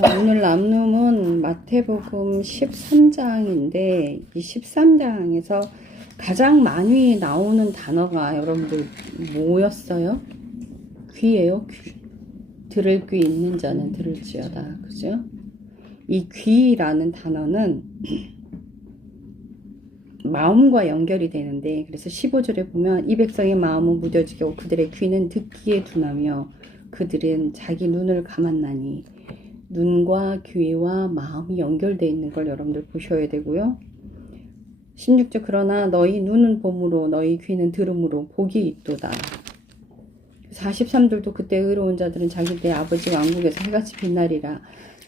오늘 남룸은 마태복음 13장인데 이 13장에서 가장 많이 나오는 단어가 여러분들 뭐였어요? 귀예요. 귀. 들을 귀 있는 자는 들을지어다. 그죠? 이 귀라는 단어는 마음과 연결이 되는데, 그래서 15절에 보면 이 백성의 마음은 무뎌지게 하고 그들의 귀는 듣기에 둔하며 그들은 자기 눈을 감았나니, 눈과 귀와 마음이 연결되어 있는 걸 여러분들 보셔야 되고요. 16절, 그러나 너희 눈은 봄으로 너희 귀는 들음으로 복이 있도다. 43절도 그때 의로운 자들은 자기들의 아버지 왕국에서 해같이 빛나리라.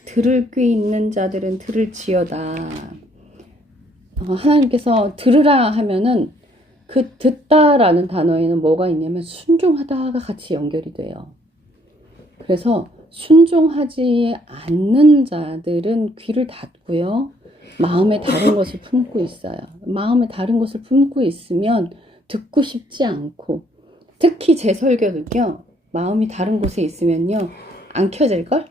들을 귀 있는 자들은 들을지어다. 하나님께서 들으라 하면은 그 듣다라는 단어에는 뭐가 있냐면 순종하다가 같이 연결이 돼요. 그래서 순종하지 않는 자들은 귀를 닫고요. 마음에 다른 것을 품고 있어요. 마음에 다른 것을 품고 있으면 듣고 싶지 않고, 특히 제 설교는요, 마음이 다른 곳에 있으면요, 안 켜질걸?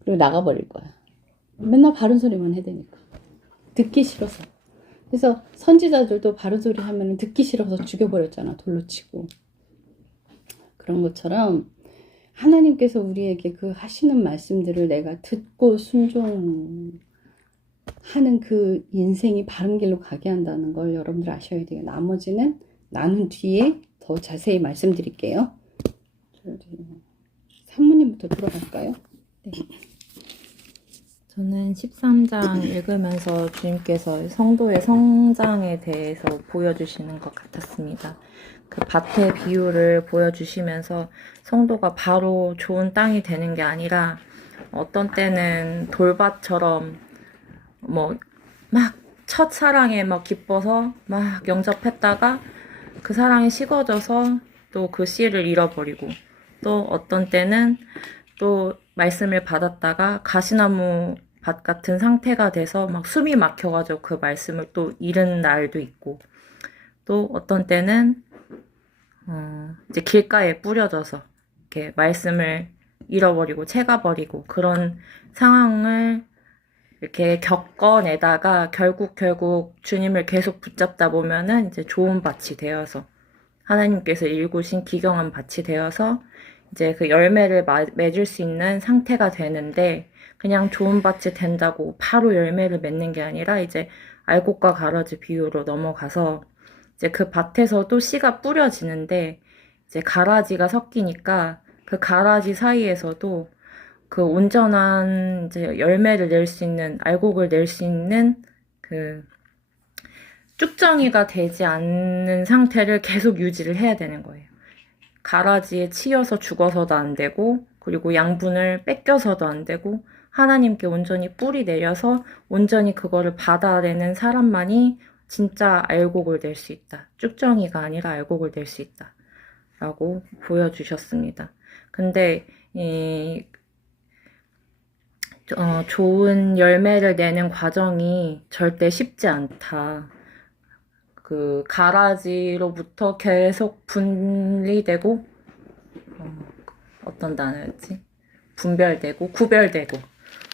그리고 나가버릴 거야. 맨날 바른 소리만 해야 되니까. 듣기 싫어서. 그래서 선지자들도 바른 소리 하면 듣기 싫어서 죽여버렸잖아. 돌로 치고. 그런 것처럼 하나님께서 우리에게 그 하시는 말씀들을 내가 듣고 순종하는 그 인생이 바른 길로 가게 한다는 걸 여러분들 아셔야 돼요. 나머지는 나눈 뒤에 더 자세히 말씀드릴게요. 산모님부터 들어갈까요? 네. 저는 13장 읽으면서 주님께서 성도의 성장에 대해서 보여주시는 것 같았습니다. 그 밭의 비유를 보여주시면서 성도가 바로 좋은 땅이 되는 게 아니라 어떤 때는 돌밭처럼 막 첫사랑에 막 기뻐서 막 영접했다가 그 사랑이 식어져서 또 그 씨를 잃어버리고, 또 어떤 때는 또 말씀을 받았다가 가시나무 밭 같은 상태가 돼서 막 숨이 막혀가지고 그 말씀을 또 잃은 날도 있고, 또 어떤 때는 이제 길가에 뿌려져서 이렇게 말씀을 잃어버리고 채가버리고 그런 상황을 이렇게 겪어내다가 결국 주님을 계속 붙잡다 보면은 이제 좋은 밭이 되어서, 하나님께서 일구신 기경한 밭이 되어서 이제 그 열매를 맺을 수 있는 상태가 되는데, 그냥 좋은 밭이 된다고 바로 열매를 맺는 게 아니라 이제 알곡과 가라지 비유로 넘어가서 이제 그 밭에서도 씨가 뿌려지는데, 이제 가라지가 섞이니까 그 가라지 사이에서도 그 온전한 이제 열매를 낼 수 있는, 알곡을 낼 수 있는 그 쭉정이가 되지 않는 상태를 계속 유지를 해야 되는 거예요. 가라지에 치여서 죽어서도 안 되고, 그리고 양분을 뺏겨서도 안 되고, 하나님께 온전히 뿌리 내려서 온전히 그거를 받아내는 사람만이 진짜 알곡을 낼 수 있다. 쭉정이가 아니라 알곡을 낼 수 있다. 라고 보여주셨습니다. 근데 좋은 열매를 내는 과정이 절대 쉽지 않다. 그 가라지로부터 계속 분리되고, 어떤 단어였지?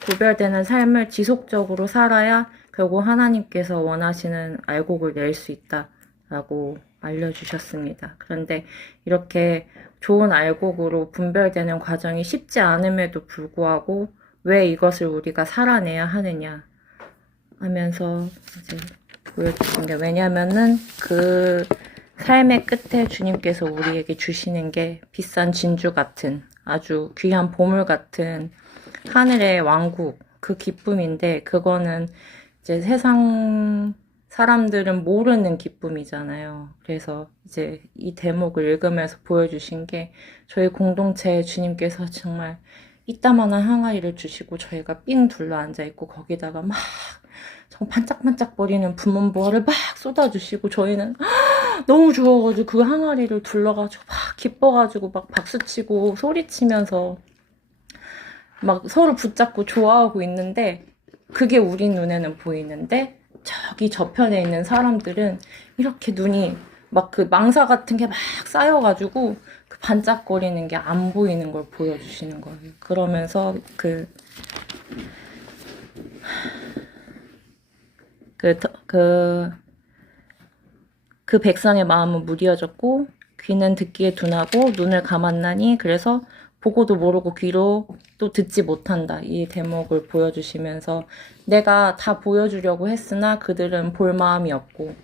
구별되는 삶을 지속적으로 살아야 결국 하나님께서 원하시는 알곡을 낼 수 있다라고 알려주셨습니다. 그런데 이렇게 좋은 알곡으로 분별되는 과정이 쉽지 않음에도 불구하고 왜 이것을 우리가 살아내야 하느냐 하면서 이제 보여주신 게, 왜냐면은 그 삶의 끝에 주님께서 우리에게 주시는 게 비싼 진주 같은, 아주 귀한 보물 같은 하늘의 왕국, 그 기쁨인데, 그거는 이제 세상 사람들은 모르는 기쁨이잖아요. 그래서 이제 이 대목을 읽으면서 보여주신 게, 저희 공동체에 주님께서 정말 이따만한 항아리를 주시고 저희가 삥 둘러 앉아있고 거기다가 막 반짝반짝거리는 분문보화를 막 쏟아주시고, 저희는 너무 좋아가지고 그 항아리를 둘러가지고 막 기뻐가지고 막 박수치고 소리치면서 막 서로 붙잡고 좋아하고 있는데, 그게 우리 눈에는 보이는데 저기 저편에 있는 사람들은 이렇게 눈이 막 그 망사 같은 게 막 쌓여가지고 그 그 반짝거리는 게 안 보이는 걸 보여주시는 거예요. 그러면서 그 백성의 마음은 무디어졌고 귀는 듣기에 둔하고 눈을 감았나니 그래서 보고도 모르고 귀로 또 듣지 못한다. 이 대목을 보여주시면서 내가 다 보여주려고 했으나 그들은 볼 마음이 없고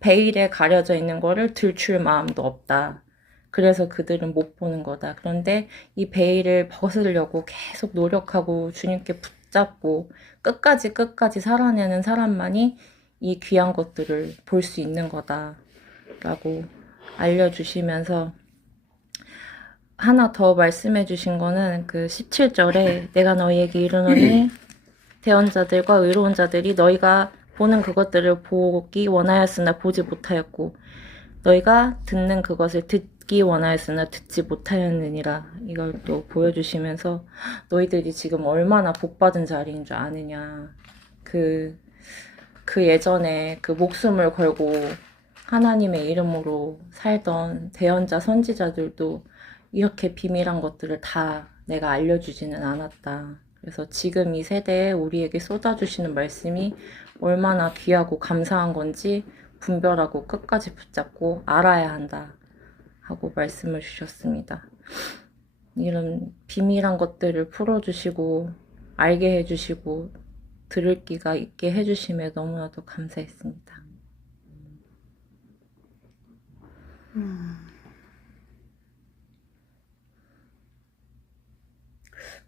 베일에 가려져 있는 거를 들출 마음도 없다. 그래서 그들은 못 보는 거다. 그런데 이 베일을 벗으려고 계속 노력하고 주님께 붙잡고 끝까지 살아내는 사람만이 이 귀한 것들을 볼 수 있는 거다라고 알려주시면서 하나 더 말씀해 주신 거는 그 17절에 내가 너희에게 이르노니 대언자들과 의로운 자들이 너희가 보는 그것들을 보기 원하였으나 보지 못하였고 너희가 듣는 그것을 듣기 원하였으나 듣지 못하였느니라. 이걸 또 보여주시면서 너희들이 지금 얼마나 복받은 자리인 줄 아느냐. 그 예전에 그 목숨을 걸고 하나님의 이름으로 살던 대언자 선지자들도 이렇게 비밀한 것들을 다 내가 알려주지는 않았다. 그래서 지금 이 세대에 우리에게 쏟아주시는 말씀이 얼마나 귀하고 감사한 건지 분별하고 끝까지 붙잡고 알아야 한다 하고 말씀을 주셨습니다. 이런 비밀한 것들을 풀어주시고 알게 해주시고 들을 기가 있게 해주심에 너무나도 감사했습니다.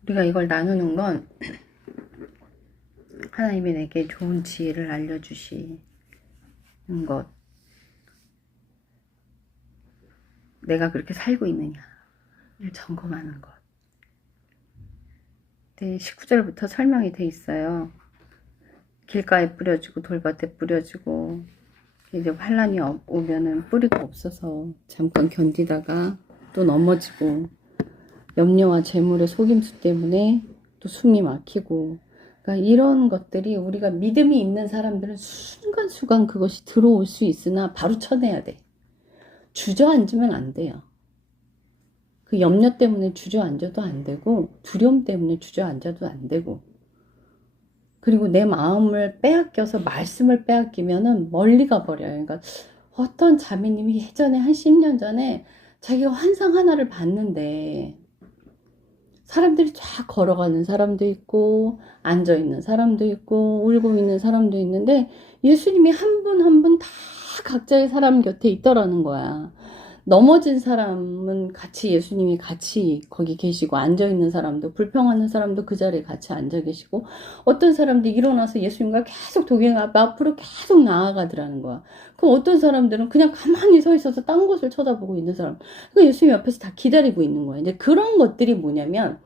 우리가 이걸 나누는 건 하나님이 내게 좋은 지혜를 알려주시는 것, 내가 그렇게 살고 있느냐를 점검하는 것. 19절부터 설명이 돼 있어요. 길가에 뿌려지고 돌밭에 뿌려지고 이제 환란이 오면은 뿌리가 없어서 잠깐 견디다가 또 넘어지고 염려와 재물의 속임수 때문에 또 숨이 막히고, 그러니까 이런 것들이 우리가 믿음이 있는 사람들은 순간순간 그것이 들어올 수 있으나 바로 쳐내야 돼. 주저앉으면 안 돼요. 그 염려 때문에 주저앉아도 안 되고 두려움 때문에 주저앉아도 안 되고, 그리고 내 마음을 빼앗겨서 말씀을 빼앗기면은 멀리 가버려요. 그러니까 어떤 자매님이 예전에 한 10년 전에 자기가 환상 하나를 봤는데 사람들이 쫙 걸어가는 사람도 있고 앉아있는 사람도 있고 울고 있는 사람도 있는데 예수님이 한 분 한 분 다 각자의 사람 곁에 있더라는 거야. 넘어진 사람은 같이 예수님이 같이 거기 계시고, 앉아있는 사람도, 불평하는 사람도 그 자리에 같이 앉아 계시고, 어떤 사람들이 일어나서 예수님과 계속 동행하고 앞으로 계속 나아가더라는 거야. 그럼 어떤 사람들은 그냥 가만히 서 있어서 딴 곳을 쳐다보고 있는 사람, 그 예수님 옆에서 다 기다리고 있는 거야. 이제 그런 것들이 뭐냐면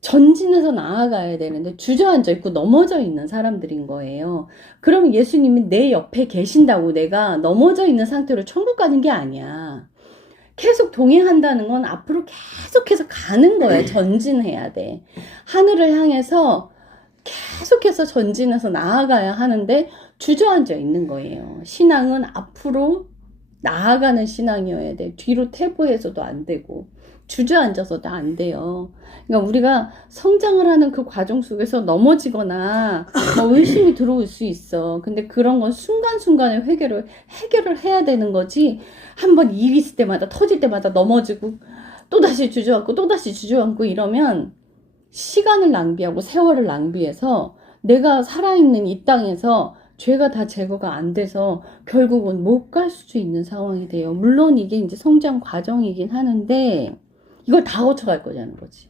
전진해서 나아가야 되는데 주저앉아 있고 넘어져 있는 사람들인 거예요. 그럼 예수님이 내 옆에 계신다고 내가 넘어져 있는 상태로 천국 가는 게 아니야. 계속 동행한다는 건 앞으로 계속해서 가는 거예요. 전진해야 돼. 하늘을 향해서 계속해서 전진해서 나아가야 하는데 주저앉아 있는 거예요. 신앙은 앞으로 나아가는 신앙이어야 돼. 뒤로 퇴보해서도 안 되고 주저앉아서도 안 돼요. 그러니까 우리가 성장을 하는 그 과정 속에서 넘어지거나 의심이 들어올 수 있어. 근데 그런 건 순간순간에 해결을 해야 되는 거지. 한번 일 있을 때마다 터질 때마다 넘어지고 또다시 주저앉고 또다시 주저앉고 이러면 시간을 낭비하고 세월을 낭비해서 내가 살아있는 이 땅에서 죄가 다 제거가 안 돼서 결국은 못 갈 수 있는 상황이 돼요. 물론 이게 이제 성장 과정이긴 하는데 이걸 다 거쳐갈 거냐는 거지.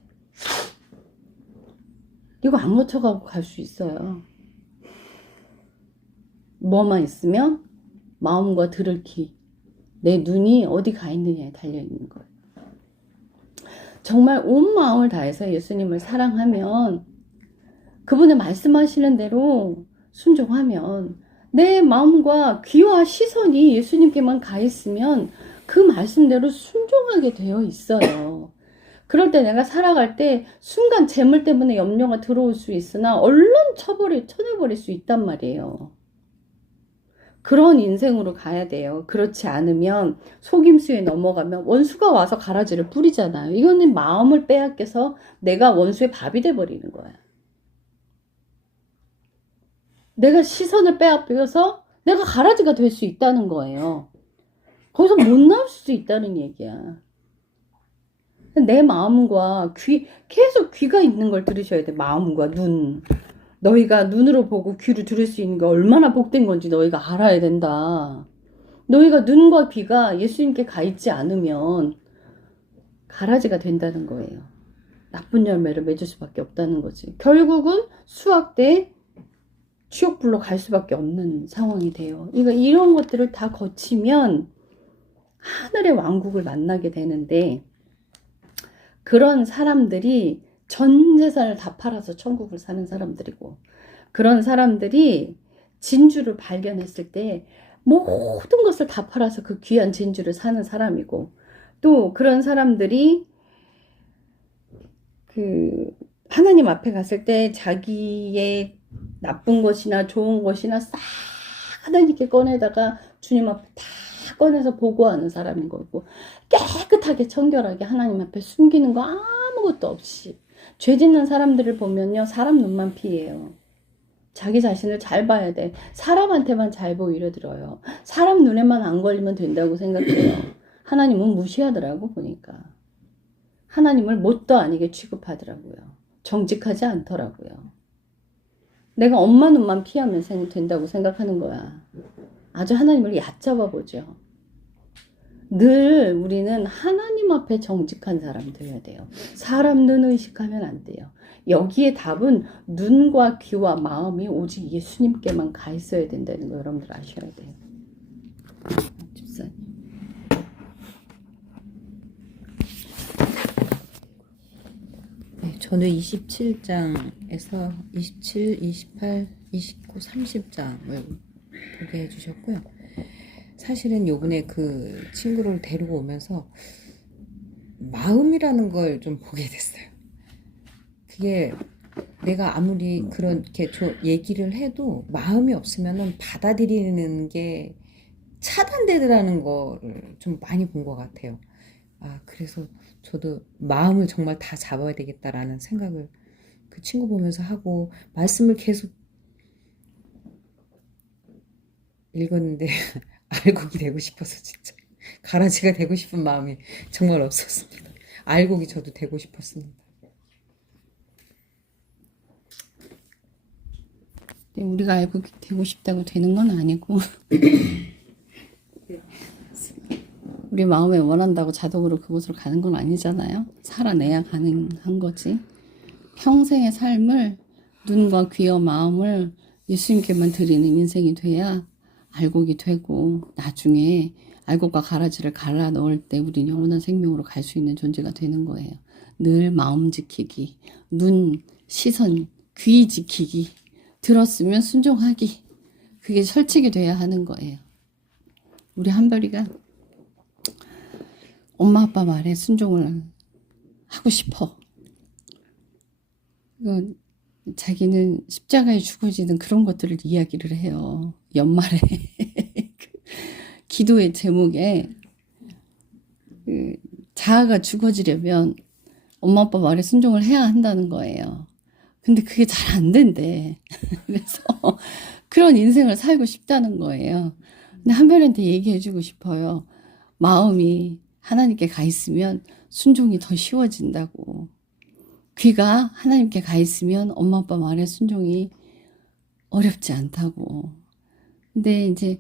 이거 안 거쳐가고 갈 수 있어요. 뭐만 있으면 마음과 들을 귀, 내 눈이 어디 가 있느냐에 달려있는 거예요. 정말 온 마음을 다해서 예수님을 사랑하면, 그분의 말씀하시는 대로 순종하면, 내 마음과 귀와 시선이 예수님께만 가 있으면 그 말씀대로 순종하게 되어 있어요. 그럴 때 내가 살아갈 때 순간 재물 때문에 염려가 들어올 수 있으나 얼른 쳐내버릴 수 있단 말이에요. 그런 인생으로 가야 돼요. 그렇지 않으면 속임수에 넘어가면 원수가 와서 가라지를 뿌리잖아요. 이거는 마음을 빼앗겨서 내가 원수의 밥이 돼버리는 거야. 내가 시선을 빼앗겨서 내가 가라지가 될 수 있다는 거예요. 거기서 못 나올 수도 있다는 얘기야. 내 마음과 귀, 계속 귀가 있는 걸 들으셔야 돼. 마음과 눈. 너희가 눈으로 보고 귀로 들을 수 있는 게 얼마나 복된 건지 너희가 알아야 된다. 너희가 눈과 귀가 예수님께 가 있지 않으면 가라지가 된다는 거예요. 나쁜 열매를 맺을 수밖에 없다는 거지. 결국은 수학대에 지옥불로 갈 수밖에 없는 상황이 돼요. 그러니까 이런 것들을 다 거치면 하늘의 왕국을 만나게 되는데, 그런 사람들이 전 재산을 다 팔아서 천국을 사는 사람들이고, 그런 사람들이 진주를 발견했을 때 모든 것을 다 팔아서 그 귀한 진주를 사는 사람이고, 또 그런 사람들이 그 하나님 앞에 갔을 때 자기의 나쁜 것이나 좋은 것이나 싹 하나님께 꺼내다가 주님 앞에 다 꺼내서 보고하는 사람인 거고, 깨끗하게 청결하게 하나님 앞에 숨기는 거 아무것도 없이 죄 짓는 사람들을 보면요, 사람 눈만 피해요. 자기 자신을 잘 봐야 돼. 사람한테만 잘 보이려 들어요. 사람 눈에만 안 걸리면 된다고 생각해요. 하나님은 무시하더라고. 보니까 하나님을 뭣도 아니게 취급하더라고요. 정직하지 않더라고요. 내가 엄마 눈만 피하면 된다고 생각하는 거야. 아주 하나님을 얕잡아 보죠. 늘 우리는 하나님 앞에 정직한 사람 되어야 돼요. 사람 눈 의식하면 안 돼요. 여기에 답은 눈과 귀와 마음이 오직 예수님께만 가 있어야 된다는 거 여러분들 아셔야 돼요. 집사님. 네, 저는 27장에서 27, 28, 29, 30장을 보게 해주셨고요. 사실은 요번에 그 친구를 데리고 오면서 마음이라는 걸 좀 보게 됐어요. 그게 내가 아무리 그렇게 얘기를 해도 마음이 없으면은 받아들이는 게 차단되더라는 거를 좀 많이 본 것 같아요. 그래서 저도 마음을 정말 다 잡아야 되겠다라는 생각을 그 친구 보면서 하고, 말씀을 계속 읽었는데 알곡이 되고 싶어서 진짜 가라지가 되고 싶은 마음이 정말 없었습니다. 알곡이 저도 되고 싶었습니다. 우리가 알고 되고 싶다고 되는 건 아니고 우리 마음에 원한다고 자동으로 그곳으로 가는 건 아니잖아요. 살아내야 가능한 거지. 평생의 삶을 눈과 귀와 마음을 예수님께만 드리는 인생이 돼야 알곡이 되고, 나중에 알곡과 가라지를 갈라 넣을 때 우리는 영원한 생명으로 갈 수 있는 존재가 되는 거예요. 늘 마음 지키기, 눈, 시선, 귀 지키기, 들었으면 순종하기, 그게 철칙이 돼야 하는 거예요. 우리 한별이가 엄마 아빠 말에 순종을 하고 싶어. 자기는 십자가에 죽어지는 그런 것들을 이야기를 해요. 연말에 기도의 제목에 자아가 죽어지려면 엄마 아빠 말에 순종을 해야 한다는 거예요. 근데 그게 잘 안 된대. 그래서 그런 인생을 살고 싶다는 거예요. 근데 한별이한테 얘기해주고 싶어요. 마음이 하나님께 가 있으면 순종이 더 쉬워진다고. 귀가 하나님께 가 있으면 엄마 아빠 말에 순종이 어렵지 않다고. 근데 이제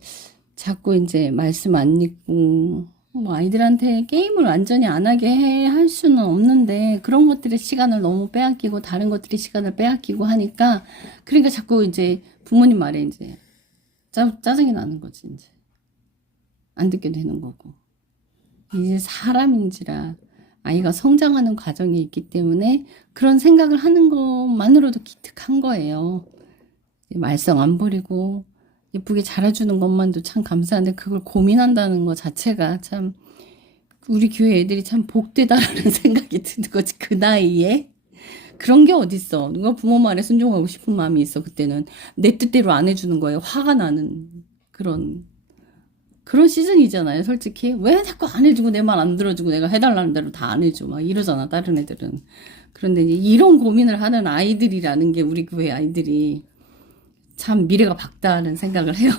자꾸 이제 말씀 안 읽고, 뭐 아이들한테 게임을 완전히 안 하게 할 수는 없는데, 그런 것들의 시간을 너무 빼앗기고 다른 것들이 시간을 빼앗기고 하니까, 그러니까 자꾸 이제 부모님 말에 이제 짜증이 나는 거지. 이제 안 듣게 되는 거고. 이제 사람인지라 아이가 성장하는 과정이 있기 때문에 그런 생각을 하는 것만으로도 기특한 거예요. 말썽 안 부리고 예쁘게 자라주는 것만도 참 감사한데, 그걸 고민한다는 것 자체가 참 우리 교회 애들이 참 복되다라는 생각이 드는 거지. 그 나이에 그런 게 어딨어. 누가 부모 말에 순종하고 싶은 마음이 있어. 그때는 내 뜻대로 안 해주는 거예요. 화가 나는 그런 시즌이잖아요. 솔직히 왜 자꾸 안 해주고 내 말 안 들어주고 내가 해달라는 대로 다 안 해줘 막 이러잖아 다른 애들은. 그런데 이제 이런 고민을 하는 아이들이라는 게 우리 교회 아이들이 참 미래가 밝다는 생각을 해요.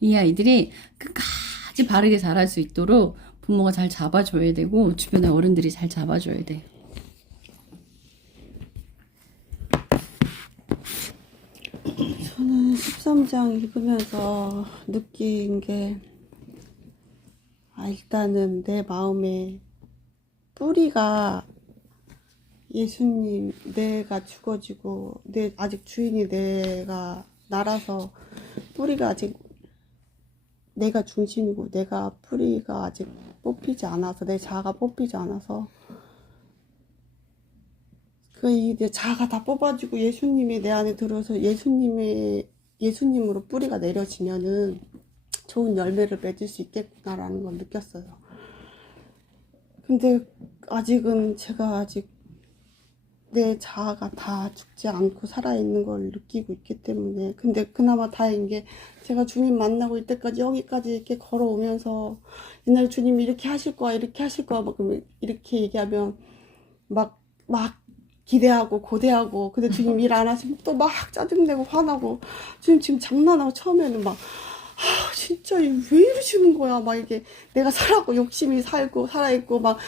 이 아이들이 끝까지 바르게 자랄 수 있도록 부모가 잘 잡아줘야 되고 주변의 어른들이 잘 잡아줘야 돼. 저는 13장 읽으면서 느낀 게, 일단은 내 마음에 뿌리가 예수님, 내가 죽어지고, 아직 주인이 내가 나라서 뿌리가 아직 내가 중심이고, 내가 뿌리가 아직 뽑히지 않아서, 내 자아가 뽑히지 않아서, 이제 자아가 다 뽑아지고 예수님이 내 안에 들어서 예수님으로 뿌리가 내려지면은 좋은 열매를 맺을 수 있겠구나라는 걸 느꼈어요. 근데 아직은 제가 아직 내 자아가 다 죽지 않고 살아있는 걸 느끼고 있기 때문에, 근데 그나마 다행인 게 제가 주님 만나고 이때까지 여기까지 이렇게 걸어오면서 옛날 주님이 이렇게 하실 거야 이렇게 하실 거야 막 이렇게 얘기하면 막 기대하고 고대하고, 근데 주님 일 안 하시면 또 막 짜증내고 화나고, 주님 지금 장난하고 처음에는 막 진짜 왜 이러시는 거야 막 이게 내가 살아고 욕심이 살아있고 막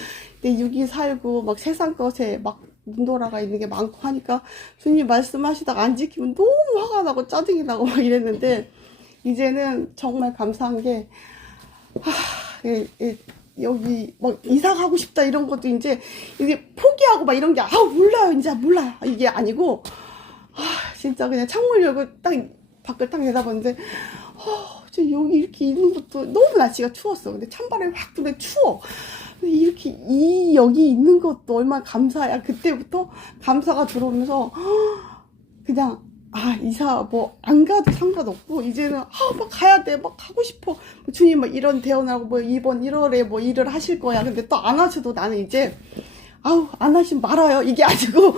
내 육이 살고 막 세상 것에 막 눈돌아가 있는 게 많고 하니까 주님 말씀하시다가 안 지키면 너무 화가 나고 짜증이 나고 막 이랬는데, 이제는 정말 감사한 게 여기 막 이사 가고 싶다 이런 것도 이제 이게 포기하고 막 이런 게 몰라요 이제 몰라요 이게 아니고, 진짜 그냥 창문 열고 딱 밖을 딱 내다봤는데 저 여기 이렇게 있는 것도 너무 날씨가 추웠어. 근데 찬바람이 확 부는데 추워. 근데 이렇게 여기 있는 것도 얼마나 감사야. 그때부터 감사가 들어오면서 그냥 이사 뭐 안 가도 상관없고, 이제는 막 가야 돼, 막 가고 싶어. 주님 막 이런 대언하고 뭐 이번 1월에 뭐 일을 하실 거야. 근데 또 안 하셔도 나는 이제 안 하시면 말아요 이게 아니고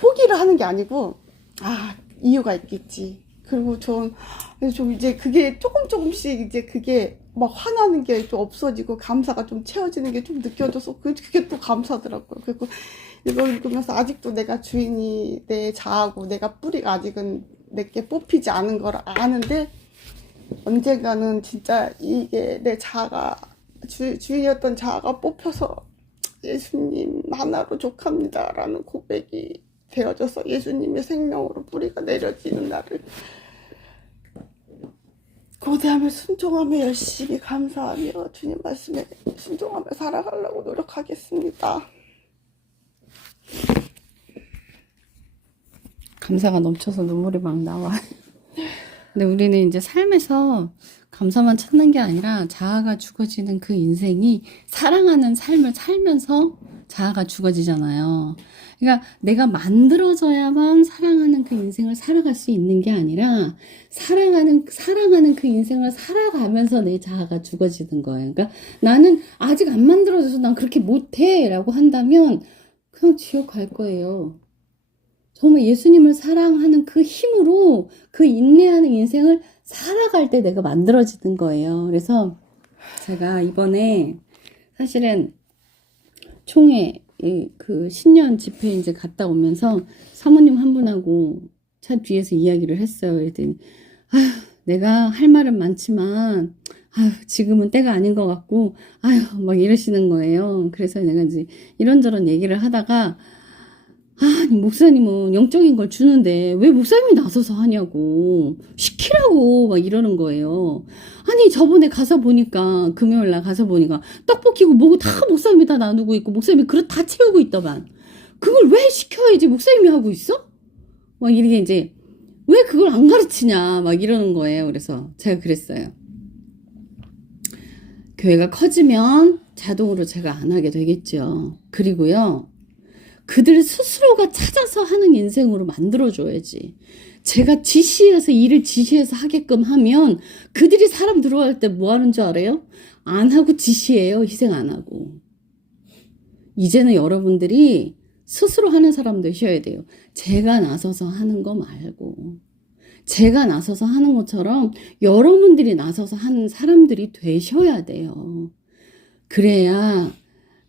포기를 하는 게 아니고 이유가 있겠지. 그리고 좀 이제 그게 조금씩 이제 그게 막 화나는 게 좀 없어지고 감사가 좀 채워지는 게 좀 느껴져서 그게 또 감사하더라고요. 그리고 이걸 읽으면서 아직도 내가 주인이 내 자아고 내가 뿌리가 아직은 내게 뽑히지 않은 걸 아는데, 언젠가는 진짜 이게 내 자아가 주인이었던 자아가 뽑혀서 예수님 하나로 족합니다 라는 고백이 되어져서 예수님의 생명으로 뿌리가 내려지는 날을 고대하며 순종하며 열심히 감사하며 주님 말씀에 순종하며 살아가려고 노력하겠습니다. 감사가 넘쳐서 눈물이 막 나와. 근데 우리는 이제 삶에서 감사만 찾는 게 아니라 자아가 죽어지는 그 인생이 사랑하는 삶을 살면서 자아가 죽어지잖아요. 그러니까 내가 만들어져야만 사랑하는 그 인생을 살아갈 수 있는 게 아니라 사랑하는 그 인생을 살아가면서 내 자아가 죽어지는 거예요. 그러니까 나는 아직 안 만들어져서 난 그렇게 못해 라고 한다면 그냥 지옥 갈 거예요. 정말 예수님을 사랑하는 그 힘으로 그 인내하는 인생을 살아갈 때 내가 만들어지는 거예요. 그래서 제가 이번에 사실은 총회 그 신년 집회 이제 갔다 오면서 사모님 한 분하고 차 뒤에서 이야기를 했어요. 그랬더니 내가 할 말은 많지만 지금은 때가 아닌 것 같고 막 이러시는 거예요. 그래서 내가 이제 이런저런 얘기를 하다가 아니 목사님은 영적인 걸 주는데 왜 목사님이 나서서 하냐고 시키라고 막 이러는 거예요. 아니 저번에 가서 보니까 금요일날 가서 보니까 떡볶이고 뭐고 다 목사님이 다 나누고 있고 목사님이 그릇 다 채우고 있더만 그걸 왜 시켜야지 목사님이 하고 있어? 막 이렇게 이제 왜 그걸 안 가르치냐 막 이러는 거예요. 그래서 제가 그랬어요. 교회가 커지면 자동으로 제가 안 하게 되겠죠. 그리고요. 그들 스스로가 찾아서 하는 인생으로 만들어줘야지. 제가 지시해서 일을 지시해서 하게끔 하면 그들이 사람 들어갈 때 뭐 하는 줄 알아요? 안 하고 지시해요. 희생 안 하고. 이제는 여러분들이 스스로 하는 사람 되셔야 돼요. 제가 나서서 하는 거 말고. 제가 나서서 하는 것처럼 여러분들이 나서서 하는 사람들이 되셔야 돼요. 그래야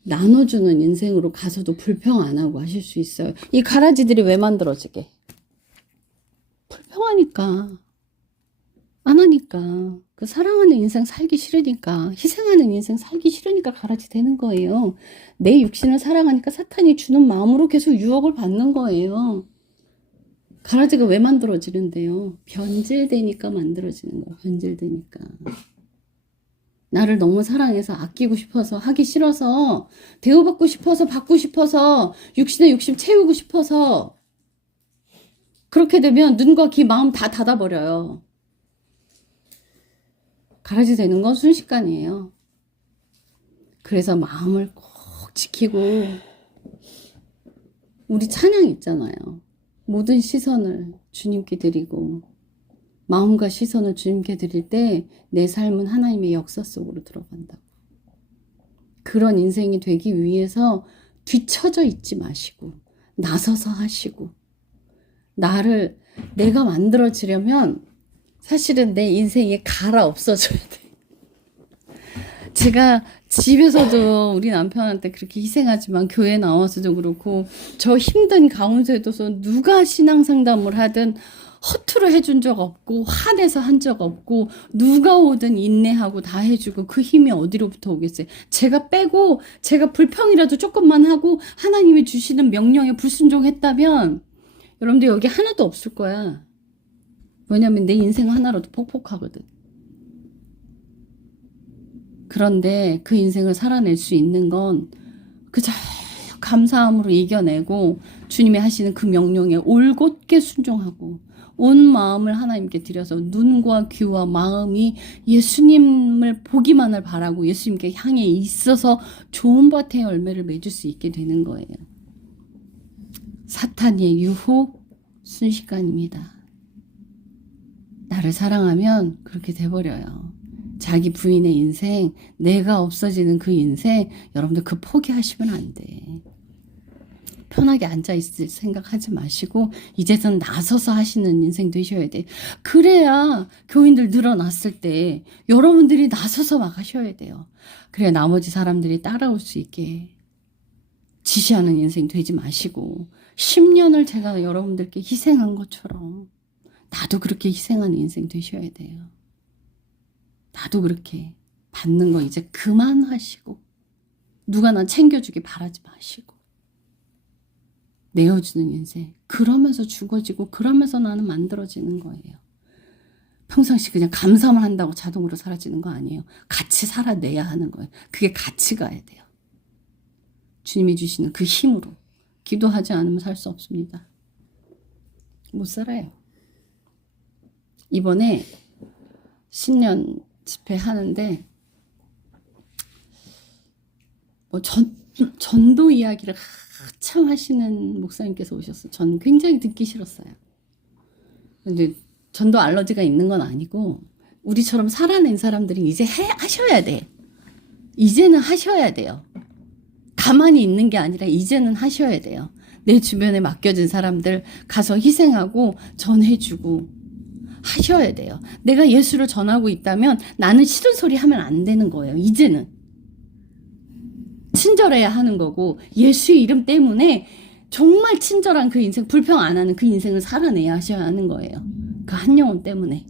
나눠주는 인생으로 가서도 불평 안 하고 하실 수 있어요. 이 가라지들이 왜 만들어지게? 불평하니까. 안 하니까. 그 사랑하는 인생 살기 싫으니까, 희생하는 인생 살기 싫으니까 가라지 되는 거예요. 내 육신을 사랑하니까 사탄이 주는 마음으로 계속 유혹을 받는 거예요. 가라지가 왜 만들어지는데요? 변질되니까 만들어지는 거예요. 변질되니까. 나를 너무 사랑해서 아끼고 싶어서 하기 싫어서 대우받고 싶어서 받고 싶어서 육신의 욕심 채우고 싶어서 그렇게 되면 눈과 귀 마음 다 닫아버려요. 가라지 되는 건 순식간이에요. 그래서 마음을 꼭 지키고 우리 찬양 있잖아요. 모든 시선을 주님께 드리고 마음과 시선을 주님께 드릴 때 내 삶은 하나님의 역사 속으로 들어간다고. 그런 인생이 되기 위해서 뒤처져 있지 마시고 나서서 하시고 나를 내가 만들어지려면 사실은 내 인생에 갈아 없어져야 돼. 제가 집에서도 우리 남편한테 그렇게 희생하지만 교회 나와서도 그렇고 저 힘든 가운데도 누가 신앙 상담을 하든 허투루 해준 적 없고 화내서 한 적 없고 누가 오든 인내하고 다 해주고 그 힘이 어디로부터 오겠어요. 제가 빼고 제가 불평이라도 조금만 하고 하나님이 주시는 명령에 불순종했다면 여러분들 여기 하나도 없을 거야. 왜냐면 내 인생 하나로도 폭폭하거든. 그런데 그 인생을 살아낼 수 있는 건 그저 감사함으로 이겨내고 주님이 하시는 그 명령에 올곧게 순종하고 온 마음을 하나님께 드려서 눈과 귀와 마음이 예수님을 보기만을 바라고 예수님께 향해 있어서 좋은 밭의 열매를 맺을 수 있게 되는 거예요. 사탄의 유혹 순식간입니다. 나를 사랑하면 그렇게 돼버려요. 자기 부인의 인생, 내가 없어지는 그 인생, 여러분들 그 포기하시면 안 돼. 편하게 앉아있을 생각하지 마시고 이제선 나서서 하시는 인생 되셔야 돼. 그래야 교인들 늘어났을 때 여러분들이 나서서 막 하셔야 돼요. 그래야 나머지 사람들이 따라올 수 있게 지시하는 인생 되지 마시고 10년을 제가 여러분들께 희생한 것처럼 나도 그렇게 희생하는 인생 되셔야 돼요. 나도 그렇게 받는 거 이제 그만하시고 누가 나 챙겨주기 바라지 마시고 내어주는 인생. 그러면서 죽어지고 그러면서 나는 만들어지는 거예요. 평상시 그냥 감사만 한다고 자동으로 사라지는 거 아니에요. 같이 살아내야 하는 거예요. 그게 같이 가야 돼요. 주님이 주시는 그 힘으로. 기도하지 않으면 살 수 없습니다. 못 살아요. 이번에 신년 집회 하는데 뭐 전도 이야기를 한참 하시는 목사님께서 오셨어요. 전 굉장히 듣기 싫었어요. 근데 전도 알러지가 있는 건 아니고 우리처럼 살아낸 사람들이 이제 하셔야 돼. 이제는 하셔야 돼요. 가만히 있는 게 아니라 이제는 하셔야 돼요. 내 주변에 맡겨진 사람들 가서 희생하고 전해주고 하셔야 돼요. 내가 예수를 전하고 있다면 나는 싫은 소리 하면 안 되는 거예요. 이제는. 친절해야 하는 거고 예수의 이름 때문에 정말 친절한 그 인생, 불평 안 하는 그 인생을 살아내야 하셔야 하는 거예요. 그 한 영혼 때문에.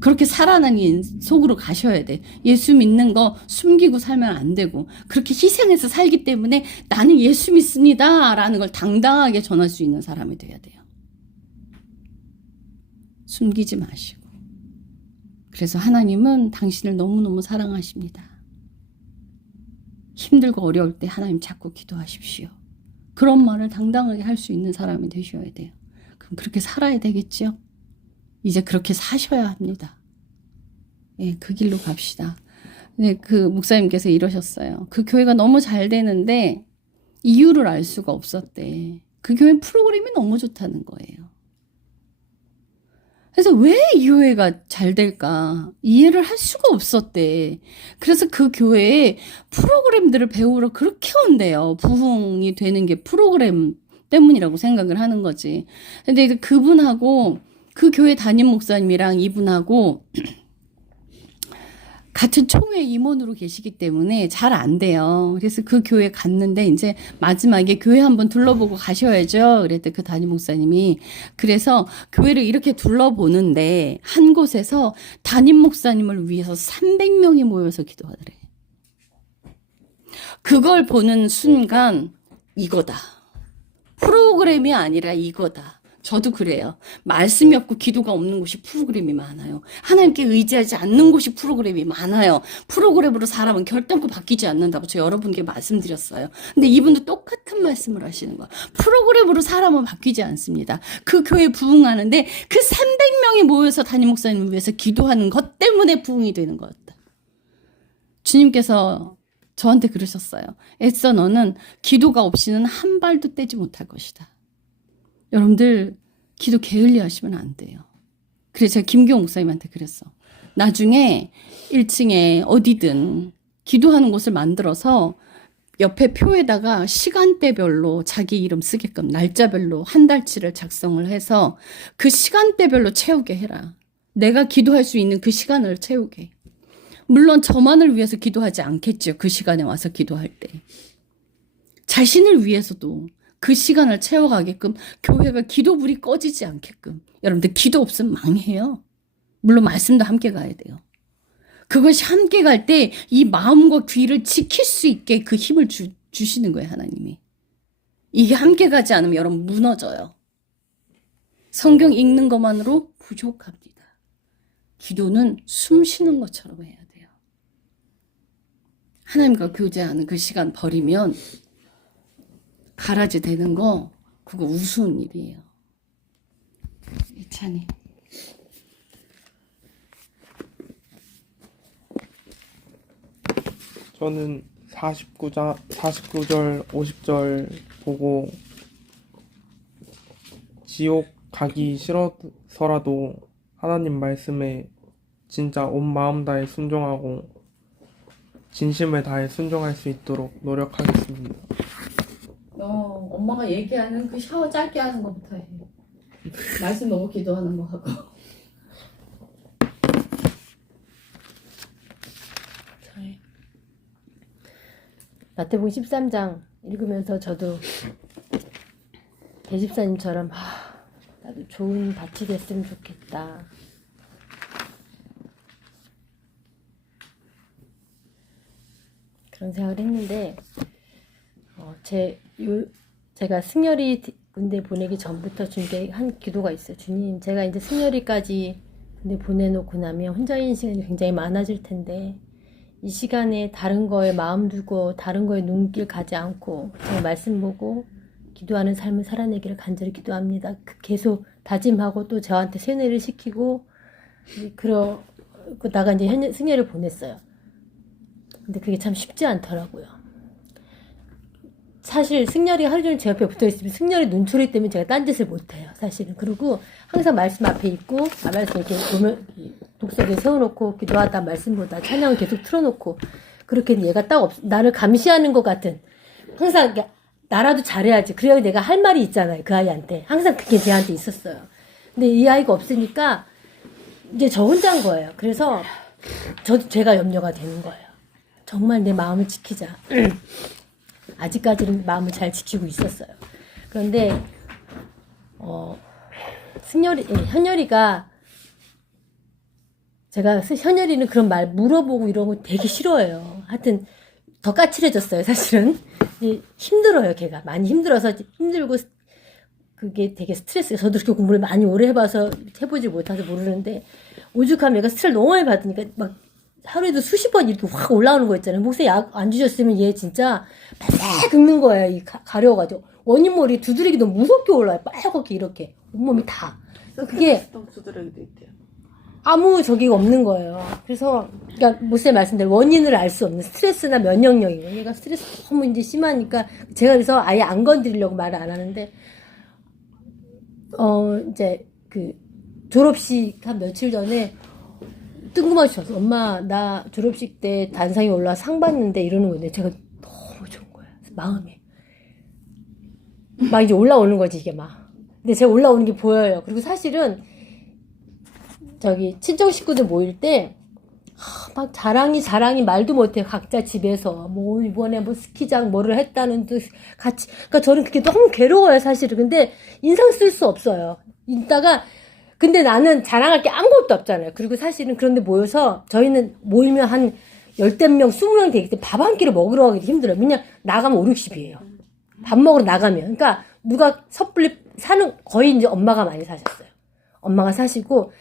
그렇게 살아나는 속으로 가셔야 돼. 예수 믿는 거 숨기고 살면 안 되고 그렇게 희생해서 살기 때문에 나는 예수 믿습니다 라는 걸 당당하게 전할 수 있는 사람이 돼야 돼요. 숨기지 마시고. 그래서 하나님은 당신을 너무너무 사랑하십니다. 힘들고 어려울 때 하나님 찾고 기도하십시오. 그런 말을 당당하게 할 수 있는 사람이 되셔야 돼요. 그럼 그렇게 살아야 되겠죠? 이제 그렇게 사셔야 합니다. 예, 그 길로 갑시다. 네, 그 목사님께서 이러셨어요. 그 교회가 너무 잘 되는데 이유를 알 수가 없었대. 그 교회 프로그램이 너무 좋다는 거예요. 그래서 왜 이 교회가 잘 될까 이해를 할 수가 없었대. 그래서 그 교회에 프로그램들을 배우러 그렇게 온대요. 부흥이 되는 게 프로그램 때문이라고 생각을 하는 거지. 근데 그분하고 그 교회 담임 목사님이랑 이분하고 같은 총회 임원으로 계시기 때문에 잘 안 돼요. 그래서 그 교회 갔는데 이제 마지막에 교회 한번 둘러보고 가셔야죠. 그랬더니 그 담임 목사님이 그래서 교회를 이렇게 둘러보는데 한 곳에서 담임 목사님을 위해서 300명이 모여서 기도하더래. 그걸 보는 순간 이거다. 프로그램이 아니라 이거다. 저도 그래요. 말씀이 없고 기도가 없는 곳이 프로그램이 많아요. 하나님께 의지하지 않는 곳이 프로그램이 많아요. 프로그램으로 사람은 결단코 바뀌지 않는다고 저 여러분께 말씀드렸어요. 근데 이분도 똑같은 말씀을 하시는 거야. 프로그램으로 사람은 바뀌지 않습니다. 그 교회 부흥하는데 그 300명이 모여서 담임 목사님을 위해서 기도하는 것 때문에 부흥이 되는 거였다. 주님께서 저한테 그러셨어요. 애써 너는 기도가 없이는 한 발도 떼지 못할 것이다. 여러분들 기도 게을리 하시면 안 돼요. 그래서 제가 김기용 목사님한테 그랬어. 나중에 1층에 어디든 기도하는 곳을 만들어서 옆에 표에다가 시간대별로 자기 이름 쓰게끔 날짜별로 한 달치를 작성을 해서 그 시간대별로 채우게 해라. 내가 기도할 수 있는 그 시간을 채우게. 물론 저만을 위해서 기도하지 않겠죠. 그 시간에 와서 기도할 때. 자신을 위해서도 그 시간을 채워가게끔 교회가 기도불이 꺼지지 않게끔. 여러분들 기도 없으면 망해요. 물론 말씀도 함께 가야 돼요. 그것이 함께 갈 때 이 마음과 귀를 지킬 수 있게 그 힘을 주시는 거예요. 하나님이. 이게 함께 가지 않으면 여러분 무너져요. 성경 읽는 것만으로 부족합니다. 기도는 숨 쉬는 것처럼 해야 돼요. 하나님과 교제하는 그 시간 버리면 가라지 되는 거 그거 우스운 일이에요. 이찬이. 저는 49절, 50절 보고 지옥 가기 싫어서라도 하나님 말씀에 진짜 온 마음 다해 순종하고 진심을 다해 순종할 수 있도록 노력하겠습니다. 엄마가 얘기하는 그 샤워 짧게 하는 것부터 해. 말씀 보고 기도하는 거 하고. 마태복음 13장 읽으면서 저도 대집사님처럼 나도 좋은 밭이 됐으면 좋겠다. 그런 생각을 했는데 제가 승열이 군대 보내기 전부터 주님께 한 기도가 있어요. 주님, 제가 이제 승열이까지 군대 보내놓고 나면 혼자인 시간이 굉장히 많아질 텐데 이 시간에 다른 거에 마음 두고 다른 거에 눈길 가지 않고 제가 말씀 보고 기도하는 삶을 살아내기를 간절히 기도합니다. 계속 다짐하고 또 저한테 세뇌를 시키고 그러다가 이제 승열을 보냈어요. 근데 그게 참 쉽지 않더라고요. 사실 승열이 하루 종일 제 옆에 붙어있으면 승열이 눈초리 때문에 제가 딴짓을 못해요. 사실은. 그리고 항상 말씀 앞에 있고 말씀 이렇게 보면 독서기에 세워놓고 기도하다 말씀보다 찬양을 계속 틀어놓고 그렇게 얘가 나를 감시하는 것 같은 항상 나라도 잘해야지. 그래야 내가 할 말이 있잖아요. 그 아이한테. 항상 그게 제한테 있었어요. 근데 이 아이가 없으니까 이제 저 혼자인 거예요. 그래서 제가 염려가 되는 거예요. 정말 내 마음을 지키자. 아직까지는 마음을 잘 지키고 있었어요. 그런데 현열이가 제가 현열이는 그런 말 물어보고 이런 거 되게 싫어해요. 하여튼 더 까칠해졌어요. 사실은 힘들어요. 걔가 많이 힘들어서 힘들고 그게 되게 스트레스가 저도 그렇게 공부를 많이 오래 해봐서 해보지 못해서 모르는데 오죽하면 얘가 스트레스를 너무 많이 받으니까 막 하루에도 수십 번 이렇게 확 올라오는 거 있잖아요. 목소리 약 안 주셨으면 얘 진짜 빨리 긁는 거예요. 가려워가지고. 원인머리 두드리기 너무 무섭게 올라요. 빨갛게 이렇게. 온몸이 다. 그게 두드러기도 있대요. 아무 저기가 없는 거예요. 그래서, 그러니까 목사님 말씀대로 원인을 알 수 없는 스트레스나 면역력이고 얘가 스트레스 너무 이제 심하니까 제가 그래서 아예 안 건드리려고 말을 안 하는데, 이제 졸업식 한 며칠 전에 뜬금없이 와서 엄마 나 졸업식 때 단상에 올라 상 받는데 이러는 건데 제가 너무 좋은 거야. 마음에 막 이제 올라오는 거지 이게 막. 근데 제가 올라오는 게 보여요. 그리고 사실은 친정 식구들 모일 때, 막 자랑이 말도 못해요. 각자 집에서. 뭐, 이번에 뭐 스키장 뭐를 했다는 듯 같이. 그러니까 저는 그게 너무 괴로워요, 사실은. 근데 인상 쓸 수 없어요. 이따가, 근데 나는 자랑할 게 아무것도 없잖아요. 그리고 사실은 그런데 모여서, 저희는 모이면 한 10명, 20명 되기 때문에 밥 한 끼를 먹으러 가기도 힘들어요. 그냥 나가면 5, 60이에요. 밥 먹으러 나가면. 그러니까 누가 섣불리 사는, 거의 이제 엄마가 많이 사셨어요. 엄마가 사시고,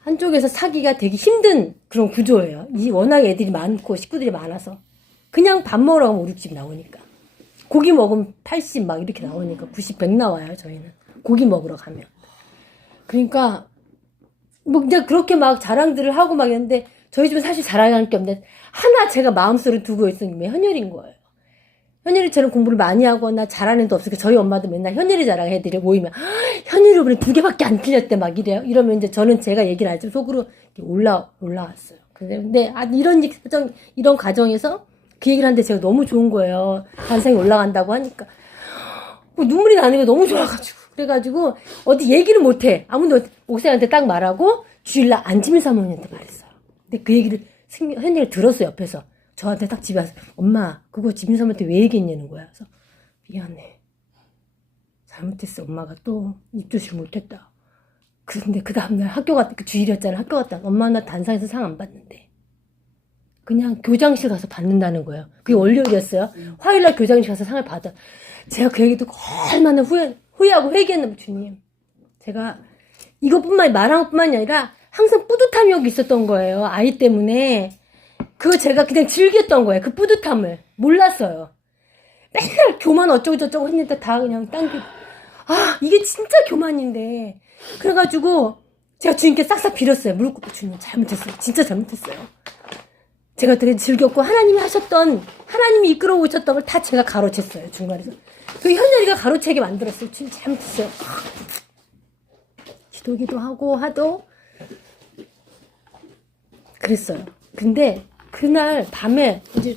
한쪽에서 사기가 되게 힘든 그런 구조예요. 워낙 애들이 많고 식구들이 많아서. 그냥 밥 먹으러 가면 5, 60 나오니까. 고기 먹으면 80 막 이렇게 나오니까 90, 100 나와요, 저희는. 고기 먹으러 가면. 그러니까, 뭐 이제 그렇게 막 자랑들을 하고 막 했는데, 저희 집은 사실 자랑할 게 없는데, 하나 제가 마음속에 두고 있는 게 현열인 거예요. 현열이처럼 공부를 많이 하거나 잘하는 애도 없으니까 저희 엄마도 맨날 현열이 자랑 애들이 모이면 현열이 이번에 2개밖에 안 틀렸대 막 이래요. 이러면 이제 저는 제가 얘기를 안 하지만 속으로 올라왔어요. 근데 이런 과정에서 그 얘기를 하는데 제가 너무 좋은 거예요. 단상이 올라간다고 하니까 눈물이 나는 게 너무 좋아가지고 그래가지고 어디 얘기를 못해. 아무도 옥사한테 딱 말하고 주일날 안지민 사모님한테 말했어요. 근데 그 얘기를 현열이 들었어요. 옆에서. 저한테 딱 집에 와서 엄마 그거 지민사한테 왜 얘기했냐는 거야. 그래서 미안해. 잘못했어. 엄마가 또 입조치를 못했다. 근데 그 다음날 그 주일이었잖아. 학교 갔다. 엄마 나 단상에서 상 안 받는데. 그냥 교장실 가서 받는다는 거예요. 그게 월요일이었어요. 화요일날 교장실 가서 상을 받아. 제가 그 얘기 듣고 얼마나 후회하고 회개했나 주님. 제가 이것뿐만이 말한 것뿐만이 아니라 항상 뿌듯함이 여기 있었던 거예요. 아이 때문에. 그거 제가 그냥 즐겼던 거예요. 그 뿌듯함을. 몰랐어요. 맨날 교만 어쩌고저쩌고 했는데 다 그냥 이게 진짜 교만인데. 그래가지고 제가 주님께 싹싹 빌었어요. 무릎 꿇고 주님 잘못했어요. 진짜 잘못했어요. 제가 되게 즐겼고 하나님이 이끌어 오셨던 걸 다 제가 가로챘어요. 중간에서. 그 현열이가 가로채게 만들었어요. 주님 잘못했어요. 기도기도 하도 그랬어요. 근데 그날 밤에 이제